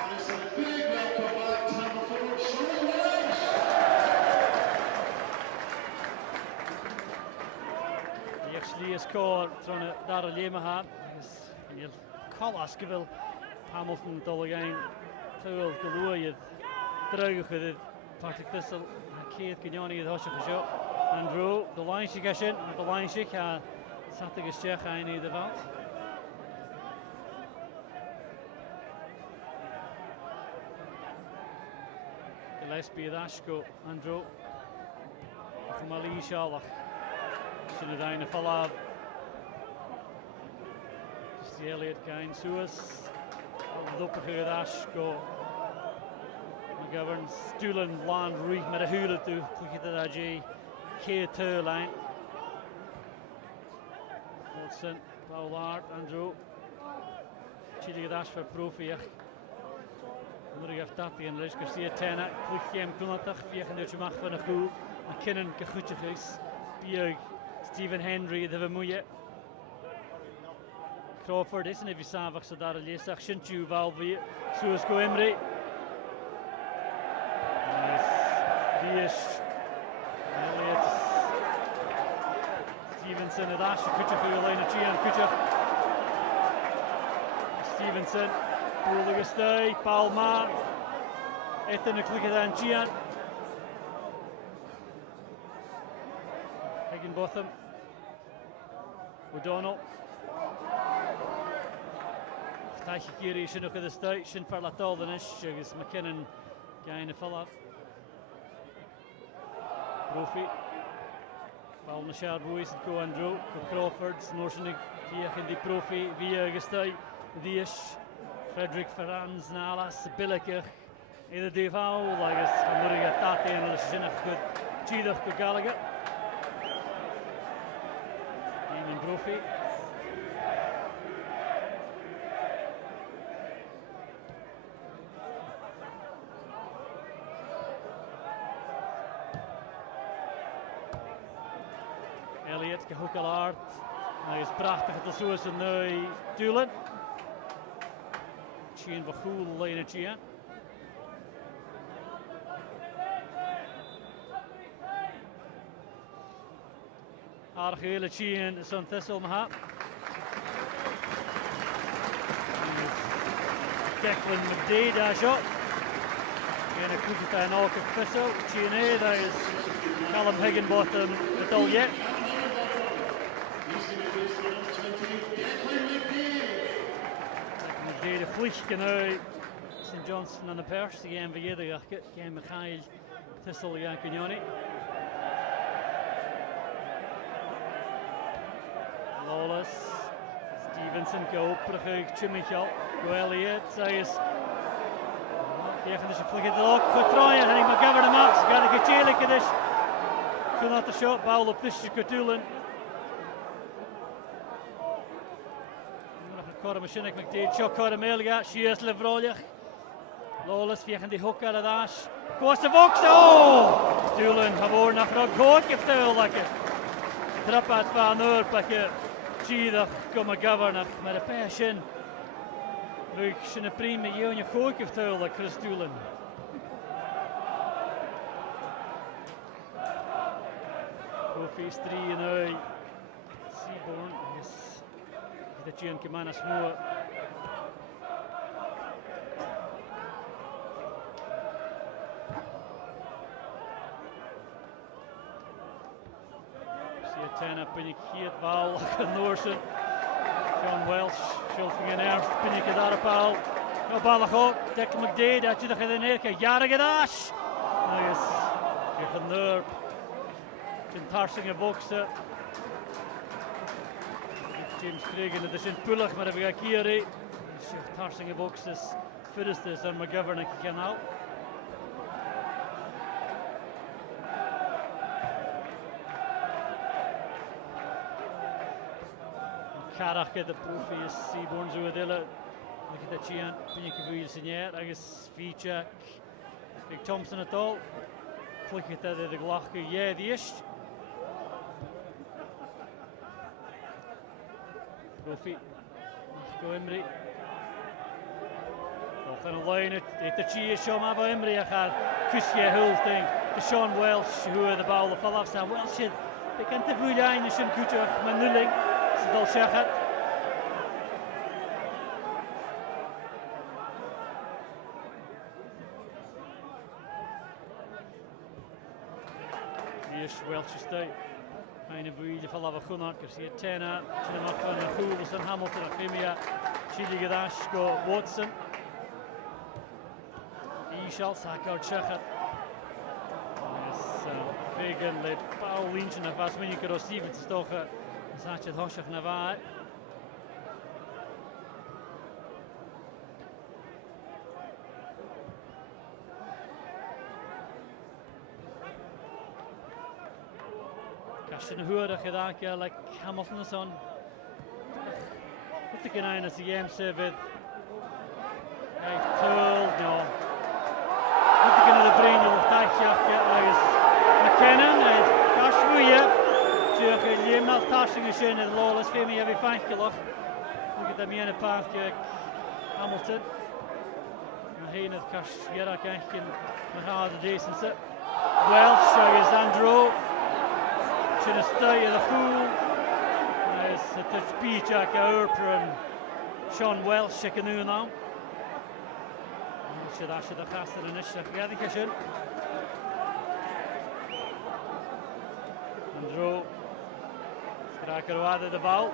And it's a big welcome back to number 4, Sean Welsh. Die actually score trying to daar alleen maar gaan. Is Collas gewil Hamilton dolgein. Terwijl geloof je terug het Partick Thistle. Keith Gignani het hosje geschot. Andrew, de line she gets in, the line she can. Something is check I need about. Gillespie Ashko, Andrew. Kumali Shalach. Sinadain Falab. Just the Elliot kind Suez. The Ashko. McGovern, Doolan, Land, Ruth, met a hula to click it at AJ, K2 line. Watson, Paulard, Andrew. Chile Dash for Profi. Moet ik even dat in de Garcia Tena, klikt hem kunnatig, 34 mag van de goed, McKinnon gegoedje is, Bierg, Stephen Henry, de vermoeien. Crawford is en even savag zo daar lees, Shinchu Valvi, Suesco Emery. Elliott, Stevenson, het Asje, goedje voor je lijn, Gian, goedje. Stevenson. Boelige stuy, Palma. Etten de klikken aan Gian. Higginbotham. O'Donnell. Taich Kiri, Shin ook de stuy, Shin voor Latal dan is. Is McKinnon gain fall Profi. Paul Nashar Ruiz, Go Andrew, Crawford, Noorsenig, via in die Profi, via gestuy, die is. Frederick Ferranz, Nalas, Billeker, in de Devau, like is Hamburger Tate en de Zinnig goed, Chiedig Gallagher. In Profi. Elliott, Gehoekelaard, hij is prachtig, het is zo is een Tulen. Chien van Goel lenen Chien. Aardig hele Chien, zo'n Thistle maar. Declan McDade daar shot. En een goed het aan elke Thistle. Chien daar is Callum Higginbotham het al yet. De vliegje nu St. Johnson aan de pers, die gaan verder gaan Michael Thistle gaan Kunyoni. Lawless, Stevenson, Kooprig, Chimichal, Go Elliott, zij is. Ja, dus ik vlieg het ook getraaien en ik mag even de max, ga ik het chillen dus. Toen had de shot, bal op tussen Kutulen. Kormachinnik McDade, Chuck Kormelga, Shies Levroljach. Lawless via die hoek aan de dash. Koos de Vox, oh! Tulen, gewoon nog goed gefteld lekker. Trap uit van Oorpakje. Chiedag, kom maar governor met een passion. Leuk, zijn een prima jongen goed gefteld lekker, Chris Tulen. Kofi's 3-0. Seaborn is. Dat Gian Kimana Smoor. Siatana Pinnikiet Val, Noorsen, John Welsh, Schulting en Ernst, Pinnikiet daar op Paul. No Balago, Declan McDade, dat je nog in de neerkijkt, jarige dash. Hij is geneurd. Zijn Tarsingen boksen. James Craig en het is in Pullig, maar we gaan hier. Tarsingen boxes, first dan McGovern en Kanaal. Karach de profi is Seaborn zo dille. Ik dat Gian, ben ik voor je signeer, ergens feature. Ik Thompson het al. Klik het dat de glachke, ja die is. Profi, Go Emery. Nog een lijn, het de Chia show maar voor Emery gaat. Kusje hulting. De Sean Welsh, hoe de bal de val afstaan. Welsh, ik kan te veel lijn, is een goedje, maar nulling. Ze dat zeggen. Hier is Welsh stay. Een boeide van Lava Gunnakers. Hier Tena, Chinemak van Goeves en Hamilton en Femia. Chili Gadashko, Watson. Ishal, Sakar Chechat. Vegen, le Paul Lynch en Vas Minikero Stevens toch. Zat je het hoogst naar waar. Cash and Hura Kedaka like Hamilton son. Put the Canine as the game save it. No. Put the Canine the brain of Tachak as McKinnon as Cash Wuya. Chuck Liam not touching a shin and lawless Femi every Fankiloch. Look at the Miena Park Hamilton. Heen het Cash Gerak Enkin met haar de decent. Welsh is Andrew. Should have stayed in the fool. It's a touch P-Jack and Sean Welsh shaking now. Should have cast an initiative. Yeah, I think I should. Andrew. Kraker added the ball.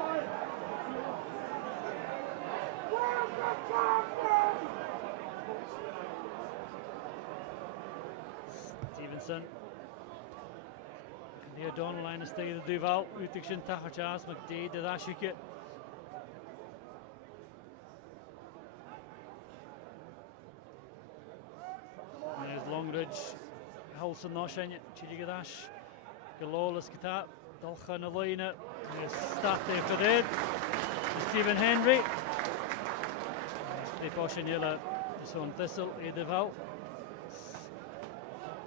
Stevenson. The O'Donnell line is tegen de Duval. Utiksin Tachertjas, McDade, de Ashike. There's Longridge, Hulson Noshen, Chiddigadash, Galolas Gata, Dolcha Nalina, there's State for dead. Stephen Henry. The Poshanilla, the Son Thistle, Edeval.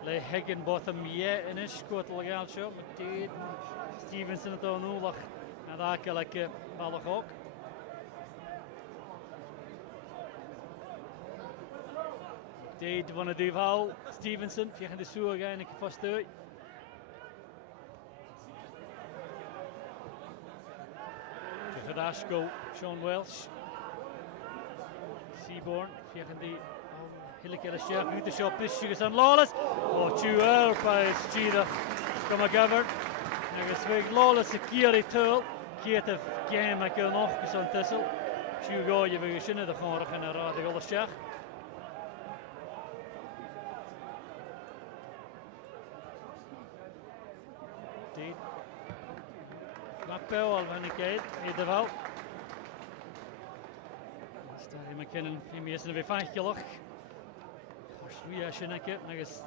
Le Higginbotham yet in his squad legal show, McDade, Stevenson at O'Nulach, and Aka like Balachok. McDade van de Duval, Stevenson, tegen de Soer again, ik vast uit. Tegen Dashko, Sean Welsh, Seaborn, tegen die. Hilike Shep, uit de shop is Sugas and Lawless. Oh, Chuer by Stida from a govern. Agus weg Lawless a Kiri Tool. Kiet game ik nog on Thistle. Chugo je weer zinnen de gewoon en een raad de golle schach. Die. Knappel al van ik in de val. Staat hij McKinnon, hij is er weer 5 kilo. Via Shineke, agus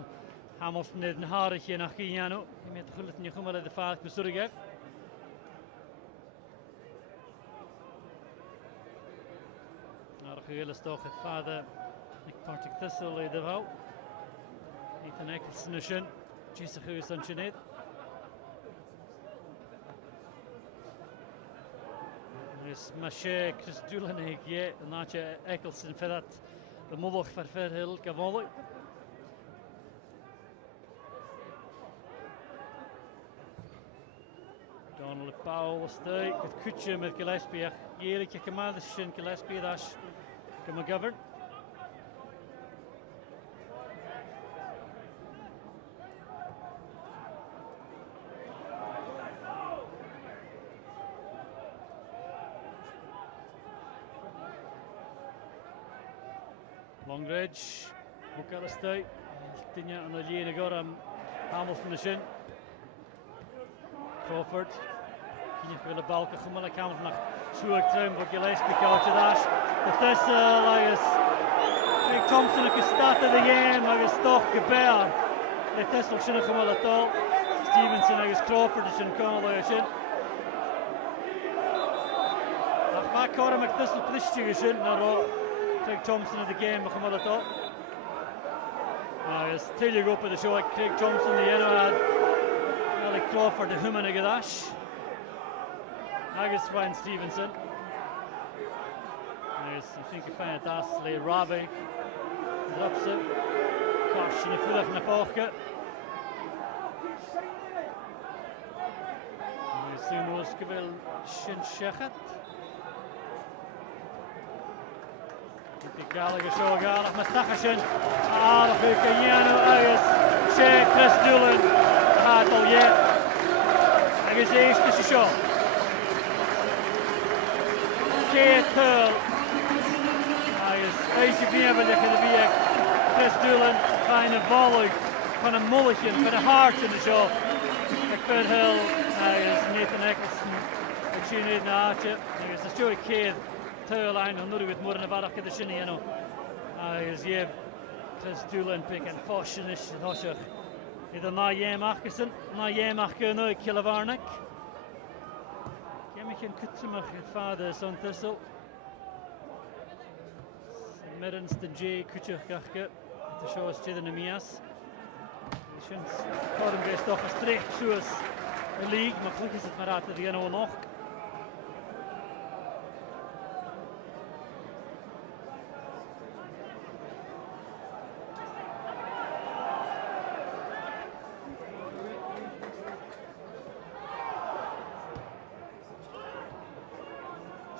Hamilton in Harriche nach Giano, met de gullet niet goed de vaart besurgen. Naar de gehele stoch het vader, ik Partick Thistle in de val. Ethan Eccleston shin, Jesus Huis on Chinet. Dus Maché Chris Dulenig, ja, naatje Eccleston voor dat. De Molloch voor heel Cavalli. Donald Powell stay. Het kutje met Gillespie. Eerlijke commanders in Gillespie. Dat is McGovern. Longridge, Bucharestij, Tinja aan de Jene Goram, Hamilton de Shin, Crawford, Kinje wil de balken, gemakkelijk Hamilton naar Zoek Trum voor Gillespie, Coach Dash, de Thistle, is Craig Thompson is starten de game, maar is toch gebeurd. De Thistle Shin gemakkelijk al, Stevenson is Crawford de Shin, Connell de Shin. Nach maar Coram met Thistle Plistje Shin naar Craig Thompson in the game, maar het op. Is till you go up at the show, Craig Thompson, the yellow had Alec Crawford, the human Gadash. Agus Ryan Stevenson. I think you find it Astley, Robbie, drops it. Kosh in the full of the pocket. Sumos Gavel Shin Shechet. Gallagher show Gallagher Mastachashin. Aardig Kanyano Ayers. Shea Chris Doolan. Gaat al yet. Hij is eerste show. Kate Pearl. Hij is eentje meer van de Chris Doolan. Fijne volley. Van een molletje. Van een hart in de show. Ik vind heel. Hij is Nathan Eccleston. Ik zie niet een haartje. Hij is de show Kate. Tuurlijn, dan nodig het morgen naar Barrak in de Shinny, Hij is hier, Chris Doolan pick en Fosh in de Hosher. Either Naiem Achgeson, Naiem Achgeno, Kilavarnik. Gemichin Kutsumach, father, son Thistle. Merenston J. Kuchach Gachke, the show is Chidden Amias. Sinds Korngeest toch gestreept zoals de league, maar gelukkig is het maar uit de ene nog.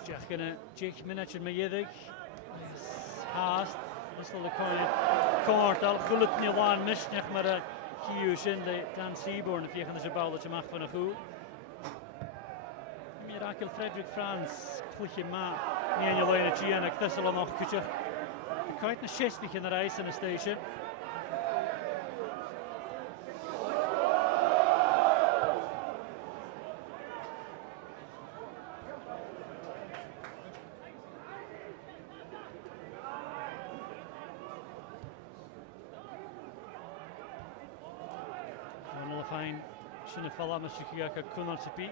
Jachgene, Jake Minatje Mejedig, haast, dat is al de kaart al, gelukkig niet waan misnech, maar Hughes de Dan Seaborn, via de bal dat je mag van een goed. Mirakel Frederick Frans, klichtje maar, niet aan je lijn G en ik Thistle nog kutje. De kite naar 60 in de reis in de station. Fine, shouldn't have fallen as you can Kunal Sipi.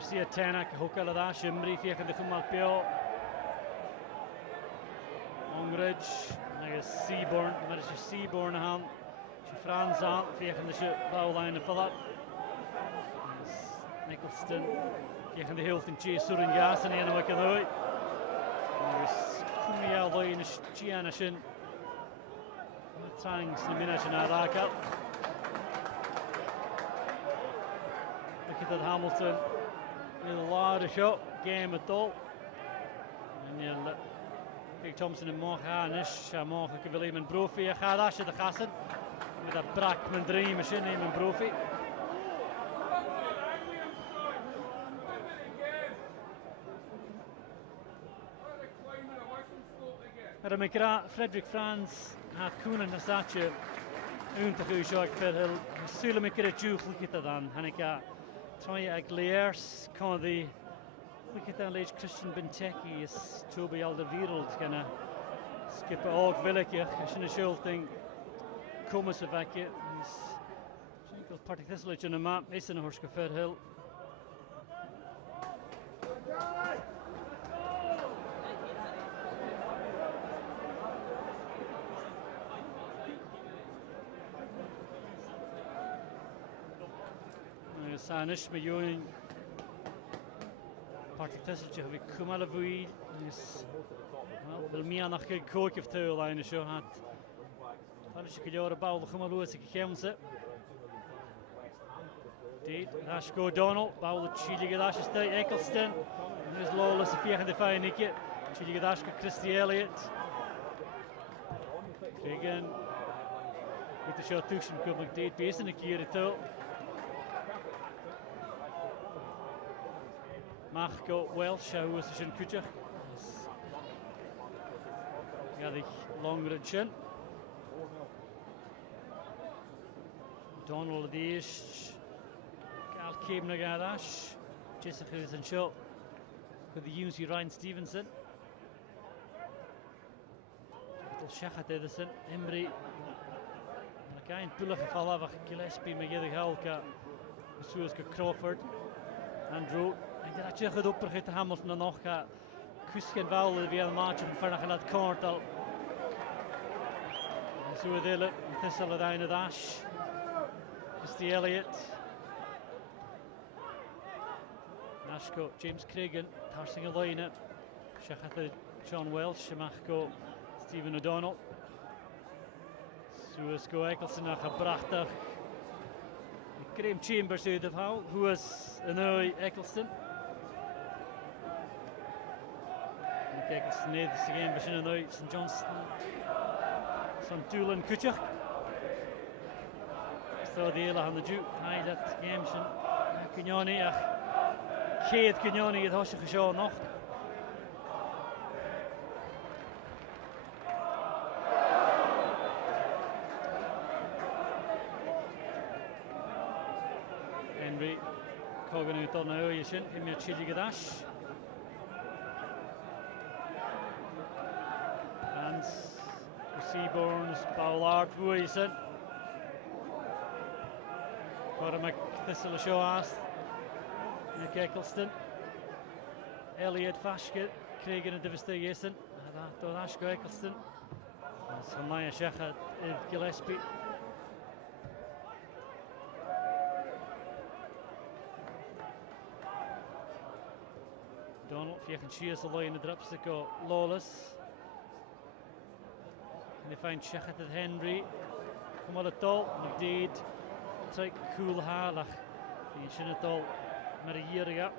See a Tanak, Hokalada, Shimri, Fiakan the Kumal Pio. Longridge, like a Seaborn, but it's a Seaborn hand. She Franz out, Fiakan the bow line of Philip. Nicholston, Fiakan the Hilton Chase, Surin Gas, and Ian Wikanoi. There's Kumia Line, Gianashin. Thanks, the Minashin Araka. Look at Hamilton with a lot of shot game at all. And you Big Thompson and Mohanish, Mocha Kavilim and Brophy, Khadash at the Hassan with a Brackman dream machine name and Brophy. Ramikra, Frederick Franz, had Koenen en Satje, Untagu Jacques Verhill, Sulamikra Juke, look at that, Hanika. Try a Glares, kan the look at that late Christian Benteke is Toby Alderweireld gonna skip a og Willeke, Christian Schulting, Comus of Vakia, is Partick Thistle in a map, is in a Horska Fairhill. Sanish Mayoing Partick Thistle to have a Kumalavui is well, the Mianach coach of the line show had Parish Kajora Bowl, the Kumaluas Kemse Date Rashko Donald, Bowl Chili Gadash State Eccleston, and his lawless Fiach and the Fire Nicket, Chili Gadashka Christy Elliott. Again with the shot Tuxum Kubak Date based in the Kirito. Marco Welsh, who was in Kutcher. Gadig Longridge. Donald Dish, Gal Kebner Gadash, Jessica is in shot with the UC Ryan Stevenson. Little Shachat Edison, Embry, Kain Pullach Falavach, Gillespie, Megiddo Halka, Suezka Crawford, Andrew. En dat je goed oppergeet Hamilton dan nog gaat kusken wel weer een maatje van verder naar het kaartel. Zo delen, het is al het einde dash. Christy Elliott. Nashko, James Cregan, Tarsing Elena. Shachat John Welsh, Shemachko, Stephen O'Donnell. Suezko Eccleston naar gebracht. Graham Chambers uit de hou, who was een Eccleston. Eccleston neer de game beginnen uit St. Johnston. Van Tulen Kutcher. Zo de hele aan de Duke. Hij dat game zijn. Kunyoni, Keet Kunyoni het hosje geschoten nog. Henry Kogan ut on öje sin i mer Chili Gadash. Hans Seaborns Ballard Vuisen. Partick Thistle a show asked. Nick Eccleston. Elliot Fashke. Craig in a devastation. Don Ashko Eccleston. Samaya Shecha Gillespie. Donald, if you can see us a line of drops to go lawless. And they find Shechat at Henry. Come on at all, McDeed. Try cool Harlach. You shouldn't all met a year ago.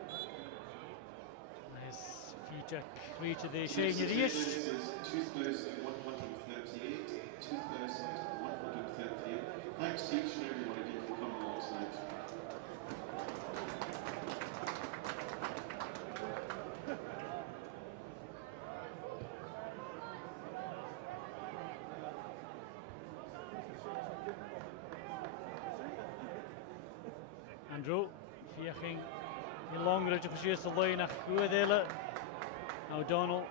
Nice feature reach of the Shane Yurish. 2,138. 2,138. Thanks to each and every one of you for coming along tonight. Andrew, Fiaching, in long range of the line of Guadela. O'Donnell,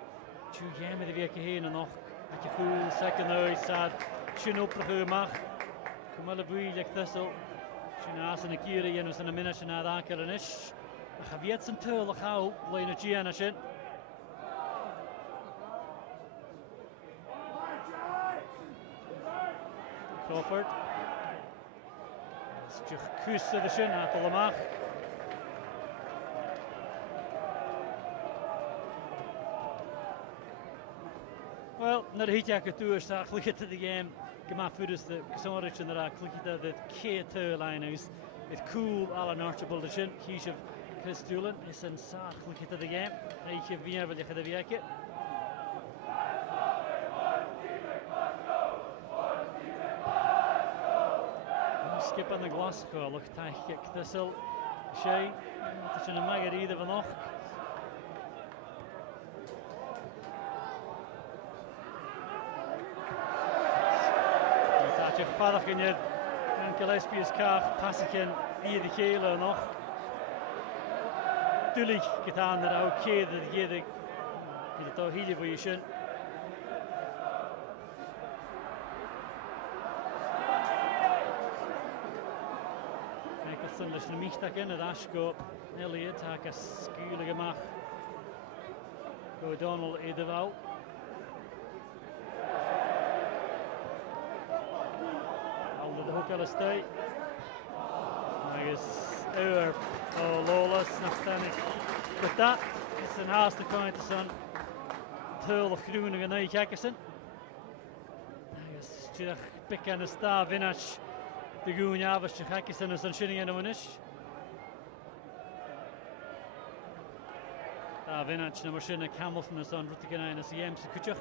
2 game of the week heen en nog. Met je cool second now, sad. Chin op de gemaakt. Kom alle Partick Thistle. Chin as en Akira, en was in een minute na de anker en is. Maar ga weet zijn tuil gauw, line of Gianna Shin. Crawford. Stich kussen de Shin, had alle mag. Well, naar het jaar toe is daar klikt de game. Gemaakt voor dus de gezondheid en daar klikt de K2 line is. Het cool alle Archibald de Shin. Kies of Chris Doolan is een zaak klikt de game. Rijtje wie wil je gaan werken. Skip aan de glas. Look, Partick Thistle. Shay. Het is een margaride van nog. Dat je vader in je Gillespie is kaart passen hier de gele nog. Tuurlijk gedaan dat ook keer dat je de toch hier voor je zin. Eccleston is een michtag in het Ashko Elliot haak is skule gemaakt. Go Donald Edeval. De hoek al stay. Hij is over lawless nog stannig. Met dat is een haast de kant van heel groene en nee gekkersen. Hij is terug pikken aan de sta vinach. De groene avond je gekkersen is een schilling en een is. Daar vinach de machine Hamilton is aan route gaan is de MC Kutcher.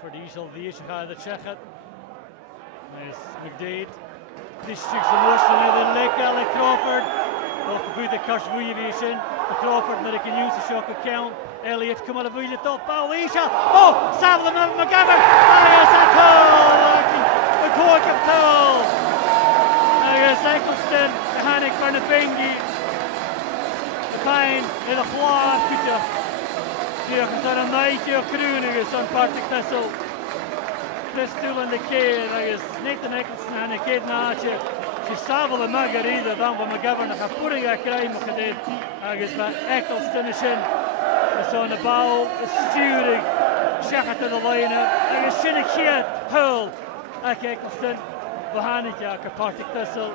Voor de Isel die is gaat het zeggen. Is McDade. Districts emotion in de lek Alec Crawford. Ook voor de kast voor je vision. Crawford met een nieuwe shock account. Elliot kom maar voor je top. Isha. Oh, Savile McGavin. Hij is het goal. Een goal op goal. Hij is Eccleston. Hannik van de Bengi. De pijn in de glaas. Hier is een nightje Groenigers aan Partick Thistle. Chris Doolan de keer, dat is Nathan Eccleston en een keer naadje. Ze Savile en Margarida dan van McGovern nog een poeriga krijgen nog gedaan. Dat is met Eccleston is in. Zo'n de bal is sturig. Schachet in de lijnen. Dat is zin een keer hul. Eccleston. We gaan niet jaken Partick Thistle.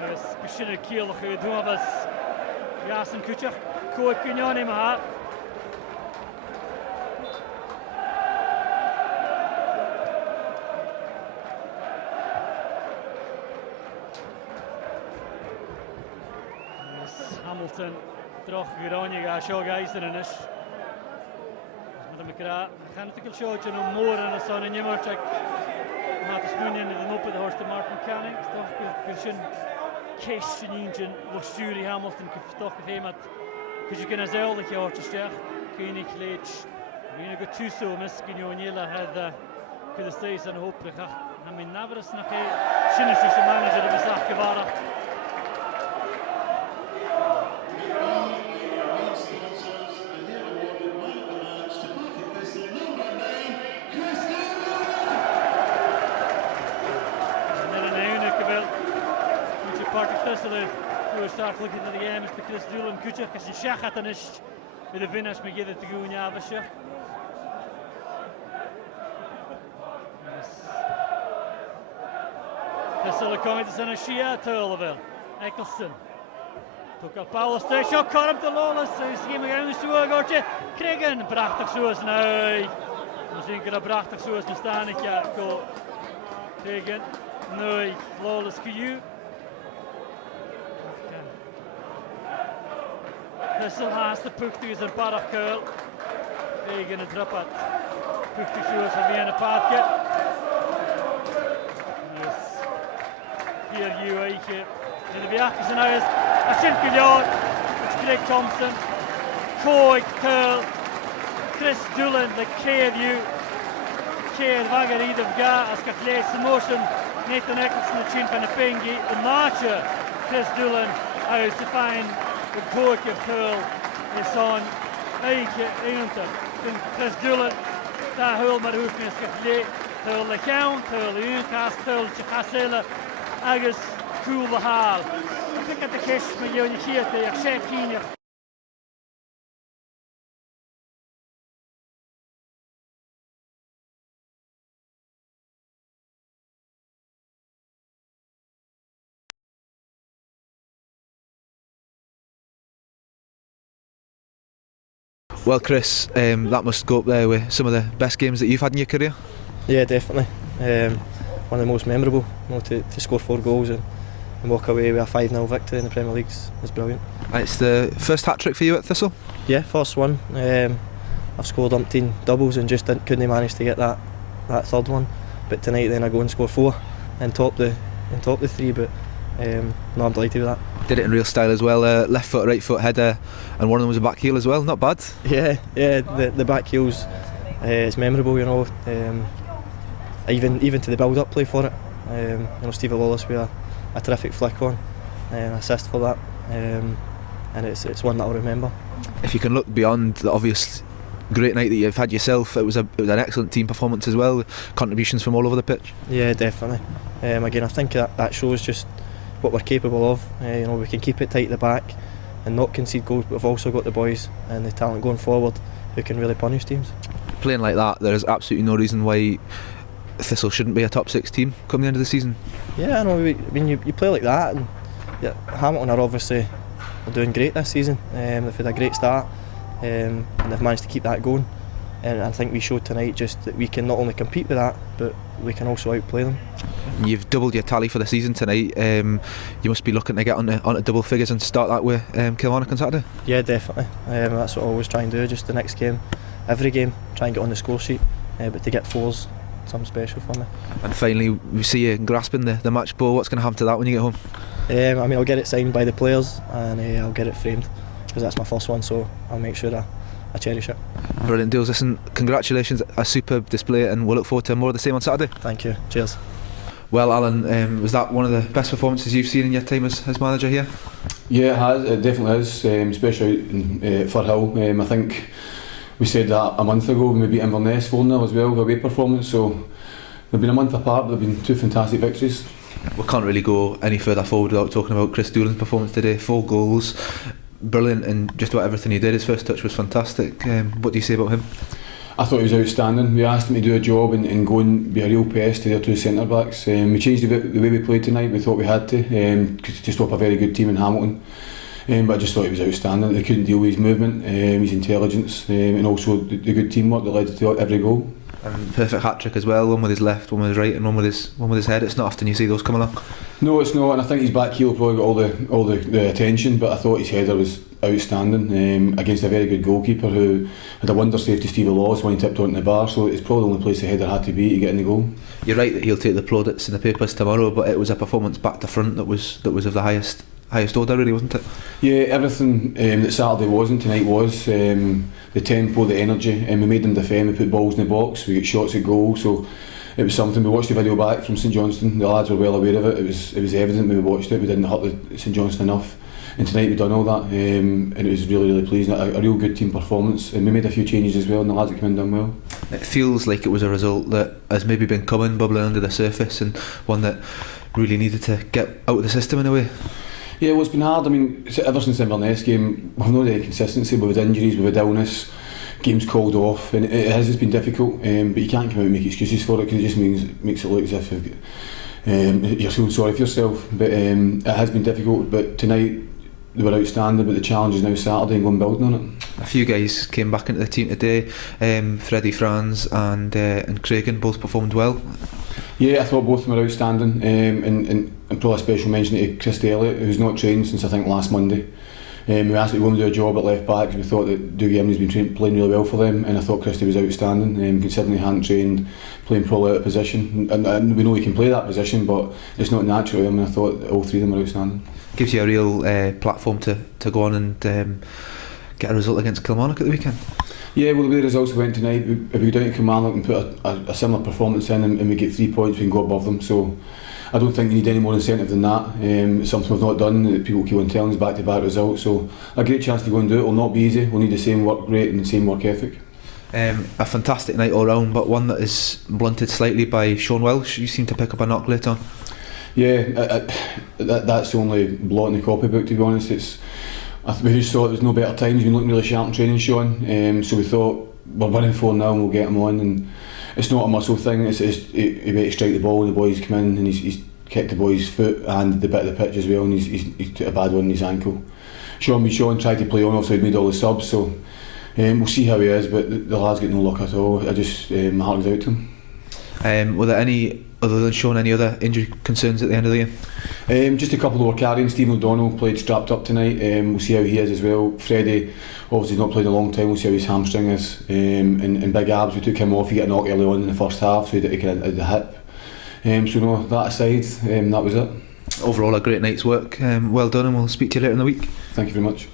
Dat is misschien een keer nog gedaan was. Ja, zijn kutje. Kooi kun je niet meer. Hamilton terug gedaan, je gaat zo geisteren is. Met een kra, gaan natuurlijk een showtje om morgen en zo'n en jammer check. Maar het is nu in de noppen de horste Martin Canning. Toch een keesje eentje, luxury Hamilton toch gegeven met. Kun je kunnen zelf dat je hoort sterk, kun je niet leed. We gaan goed tussen, misschien Jonela had kunnen steeds en hopelijk gaan we Navras nog een Chinesische manager de beslag gewaren. Thistle who start looking at the game is because Doolan Kuchak is in Shachatanish with the finish me get it to go in Yavasha. Thistle coming to Sana Shia Turlevel. Eccleston. Took up Paul Station, caught him to Lawless. He's game again so Gortje. Kregen prachtig zoals nou. Misschien kan dat prachtig zoals de staan ik ja go. Kregen. Nee, Lawless Q. Thistle has the puchtig is een paar curl. Kregen een drop at. Puchtig zoals van een paadje. Hier Juweitje. In de bejachtjes en huis. A Sint-Gilliard. It's Craig Thompson. Coig Curl. Chris Doolan, the K-View. K-Vagarid of Ga. As Kathlees the motion. Nathan Eccleston, the chimp and the Pengi. The Marcher. Chris Doolan. Huis to find the Coig of Curl. Is on. Eike Ingentum. Chris Doolan. Daar hul maar hoeft met Kathlees. Hul de count. Hul de unkast. Hul de Chassela. Agus cool the hall. I think at the cash met jou in je geert, je zegt hier. Well, Chris, that must go up there with some of the best games that you've had in your career. Yeah, definitely. One of the most memorable. You know, to score 4 goals and walk away with a 5-0 victory in the Premier League is brilliant. And it's the first hat-trick for you at Thistle? Yeah, first one. I've scored umpteen doubles and just couldn't manage to get that third one. But tonight then I go and score 4 and top the 3. But no, I'm delighted with that. Did it in real style as well. Left foot, right foot header, and one of them was a back heel as well. Not bad. Yeah. The back heels is memorable. You know, even to the build-up play for it. You know, Stevie Lawless with a terrific flick on, an assist for that, and it's one that I'll remember. If you can look beyond the obvious great night that you've had yourself, it was an excellent team performance as well. Contributions from all over the pitch. Yeah, definitely. Again, I think that shows just what we're capable of. You know, we can keep it tight at the back and not concede goals, but we've also got the boys and the talent going forward who can really punish teams. Playing like that, there is absolutely no reason why Thistle shouldn't be a top 6 team come the end of the season. Yeah, I know. I mean, you play like that, and yeah, Hamilton are obviously doing great this season. They've had a great start, and they've managed to keep that going. And I think we showed tonight just that we can not only compete with that, but we can also outplay them. You've doubled your tally for the season tonight. You must be looking to get onto double figures and start that with Kilmarnock on Saturday. Yeah, definitely. That's what I always try and do. Just the next game, every game, try and get on the score sheet. But to get 4's, something special for me. And finally, we see you grasping the match ball. What's going to happen to that when you get home? I mean, I'll get it signed by the players, and I'll get it framed because that's my first one. So I'll make sure I cherish it. Brilliant deals. Listen, congratulations, a superb display, and we'll look forward to more of the same on Saturday. Thank you. Cheers. Well, Alan, was that one of the best performances you've seen in your time as manager here? Yeah, it has. It definitely is, especially in Firhill. I think we said that a month ago when we beat Inverness 4-0 as well, with away performance. So they've been a month apart, but they've been 2 fantastic victories. We can't really go any further forward without talking about Chris Doolan's performance today. 4 goals. Brilliant in just about everything he did. His first touch was fantastic. What do you say about him? I thought he was outstanding. We asked him to do a job and go and be a real pest to their 2 centre backs. We changed the way we played tonight. We thought we had to stop a very good team in Hamilton. But I just thought he was outstanding. They couldn't deal with his movement, his intelligence, and also the good teamwork that led to every goal. Perfect hat-trick as well, one with his left, one with his right, and one with his head. It's not often you see those come along. No, it's not, and I think his back heel probably got all the attention, but I thought his header was outstanding against a very good goalkeeper who had a wonder save to Stevie Lawless when he tipped onto the bar, so it's probably the only place the header had to be to get in the goal. You're right that he'll take the plaudits in the papers tomorrow, but it was a performance back to front that was of the highest order, really, wasn't it? Yeah, everything that Saturday wasn't, tonight was. The tempo, the energy, and we made them defend, we put balls in the box, we got shots at goal, so it was something. We watched the video back from St Johnstone, the lads were well aware of it, it was evident when we watched it, we didn't hurt the St Johnstone enough, and tonight we done all that, and it was really pleasing, a real good team performance, and we made a few changes as well, and the lads that came in done well. It feels like it was a result that has maybe been coming, bubbling under the surface, and one that really needed to get out of the system in a way. Yeah, well, it's been hard. I mean, ever since the Inverness game, we've not had any consistency. We've had injuries, we've had illness, games called off, and it's been difficult. But you can't come out and make excuses for it, because it just makes it look as if you're feeling sorry for yourself. But it has been difficult. But tonight they were outstanding. But the challenge is now Saturday and going building on it. A few guys came back into the team today. Freddie Franz and Cragen both performed well. Yeah, I thought both of them were outstanding, and probably a special mention to Christy Elliott, who's not trained since I think last Monday. We asked him to go and do a job at left back, because we thought that Dougie Imley's been playing really well for them, and I thought Christy was outstanding, considering he hadn't trained, playing probably out of position, and we know he can play that position, but it's not natural to him, and I thought all three of them were outstanding. Gives you a real platform to go on and get a result against Kilmarnock at the weekend. Yeah, well, the way the results went tonight, if we go down to Kilmarnock and put a similar performance in, and we get 3 points, we can go above them. So I don't think we need any more incentive than that. It's something we've not done, that people keep on telling us back-to-back results. So a great chance to go and do it. It will not be easy. We'll need the same work rate and the same work ethic. A fantastic night all round, but one that is blunted slightly by Sean Welsh. You seem to pick up a knock late on. Yeah, that's the only blot in the copybook, to be honest. We just thought there's no better time. He's been looking really sharp in training, Sean. So we thought, we're winning 4-0 and we'll get him on. And it's not a muscle thing. He went to strike the ball and the boys come in, and he's kicked the boy's foot and the bit of the pitch as well, and he's took a bad one in his ankle. Sean tried to play on, obviously he'd made all the subs, so we'll see how he is, but the lad's got no luck at all. I just my heart goes out to him. Were there any, other than Sean, any other injury concerns at the end of the game? Just a couple that were carrying. Stephen O'Donnell played strapped up tonight. We'll see how he is as well. Freddie, obviously not played in a long time. We'll see how his hamstring is. And Big Abs, we took him off. He got a knock early on in the first half, so he had the hip. So no, that aside, that was it. Overall, a great night's work. Well done, and we'll speak to you later in the week. Thank you very much.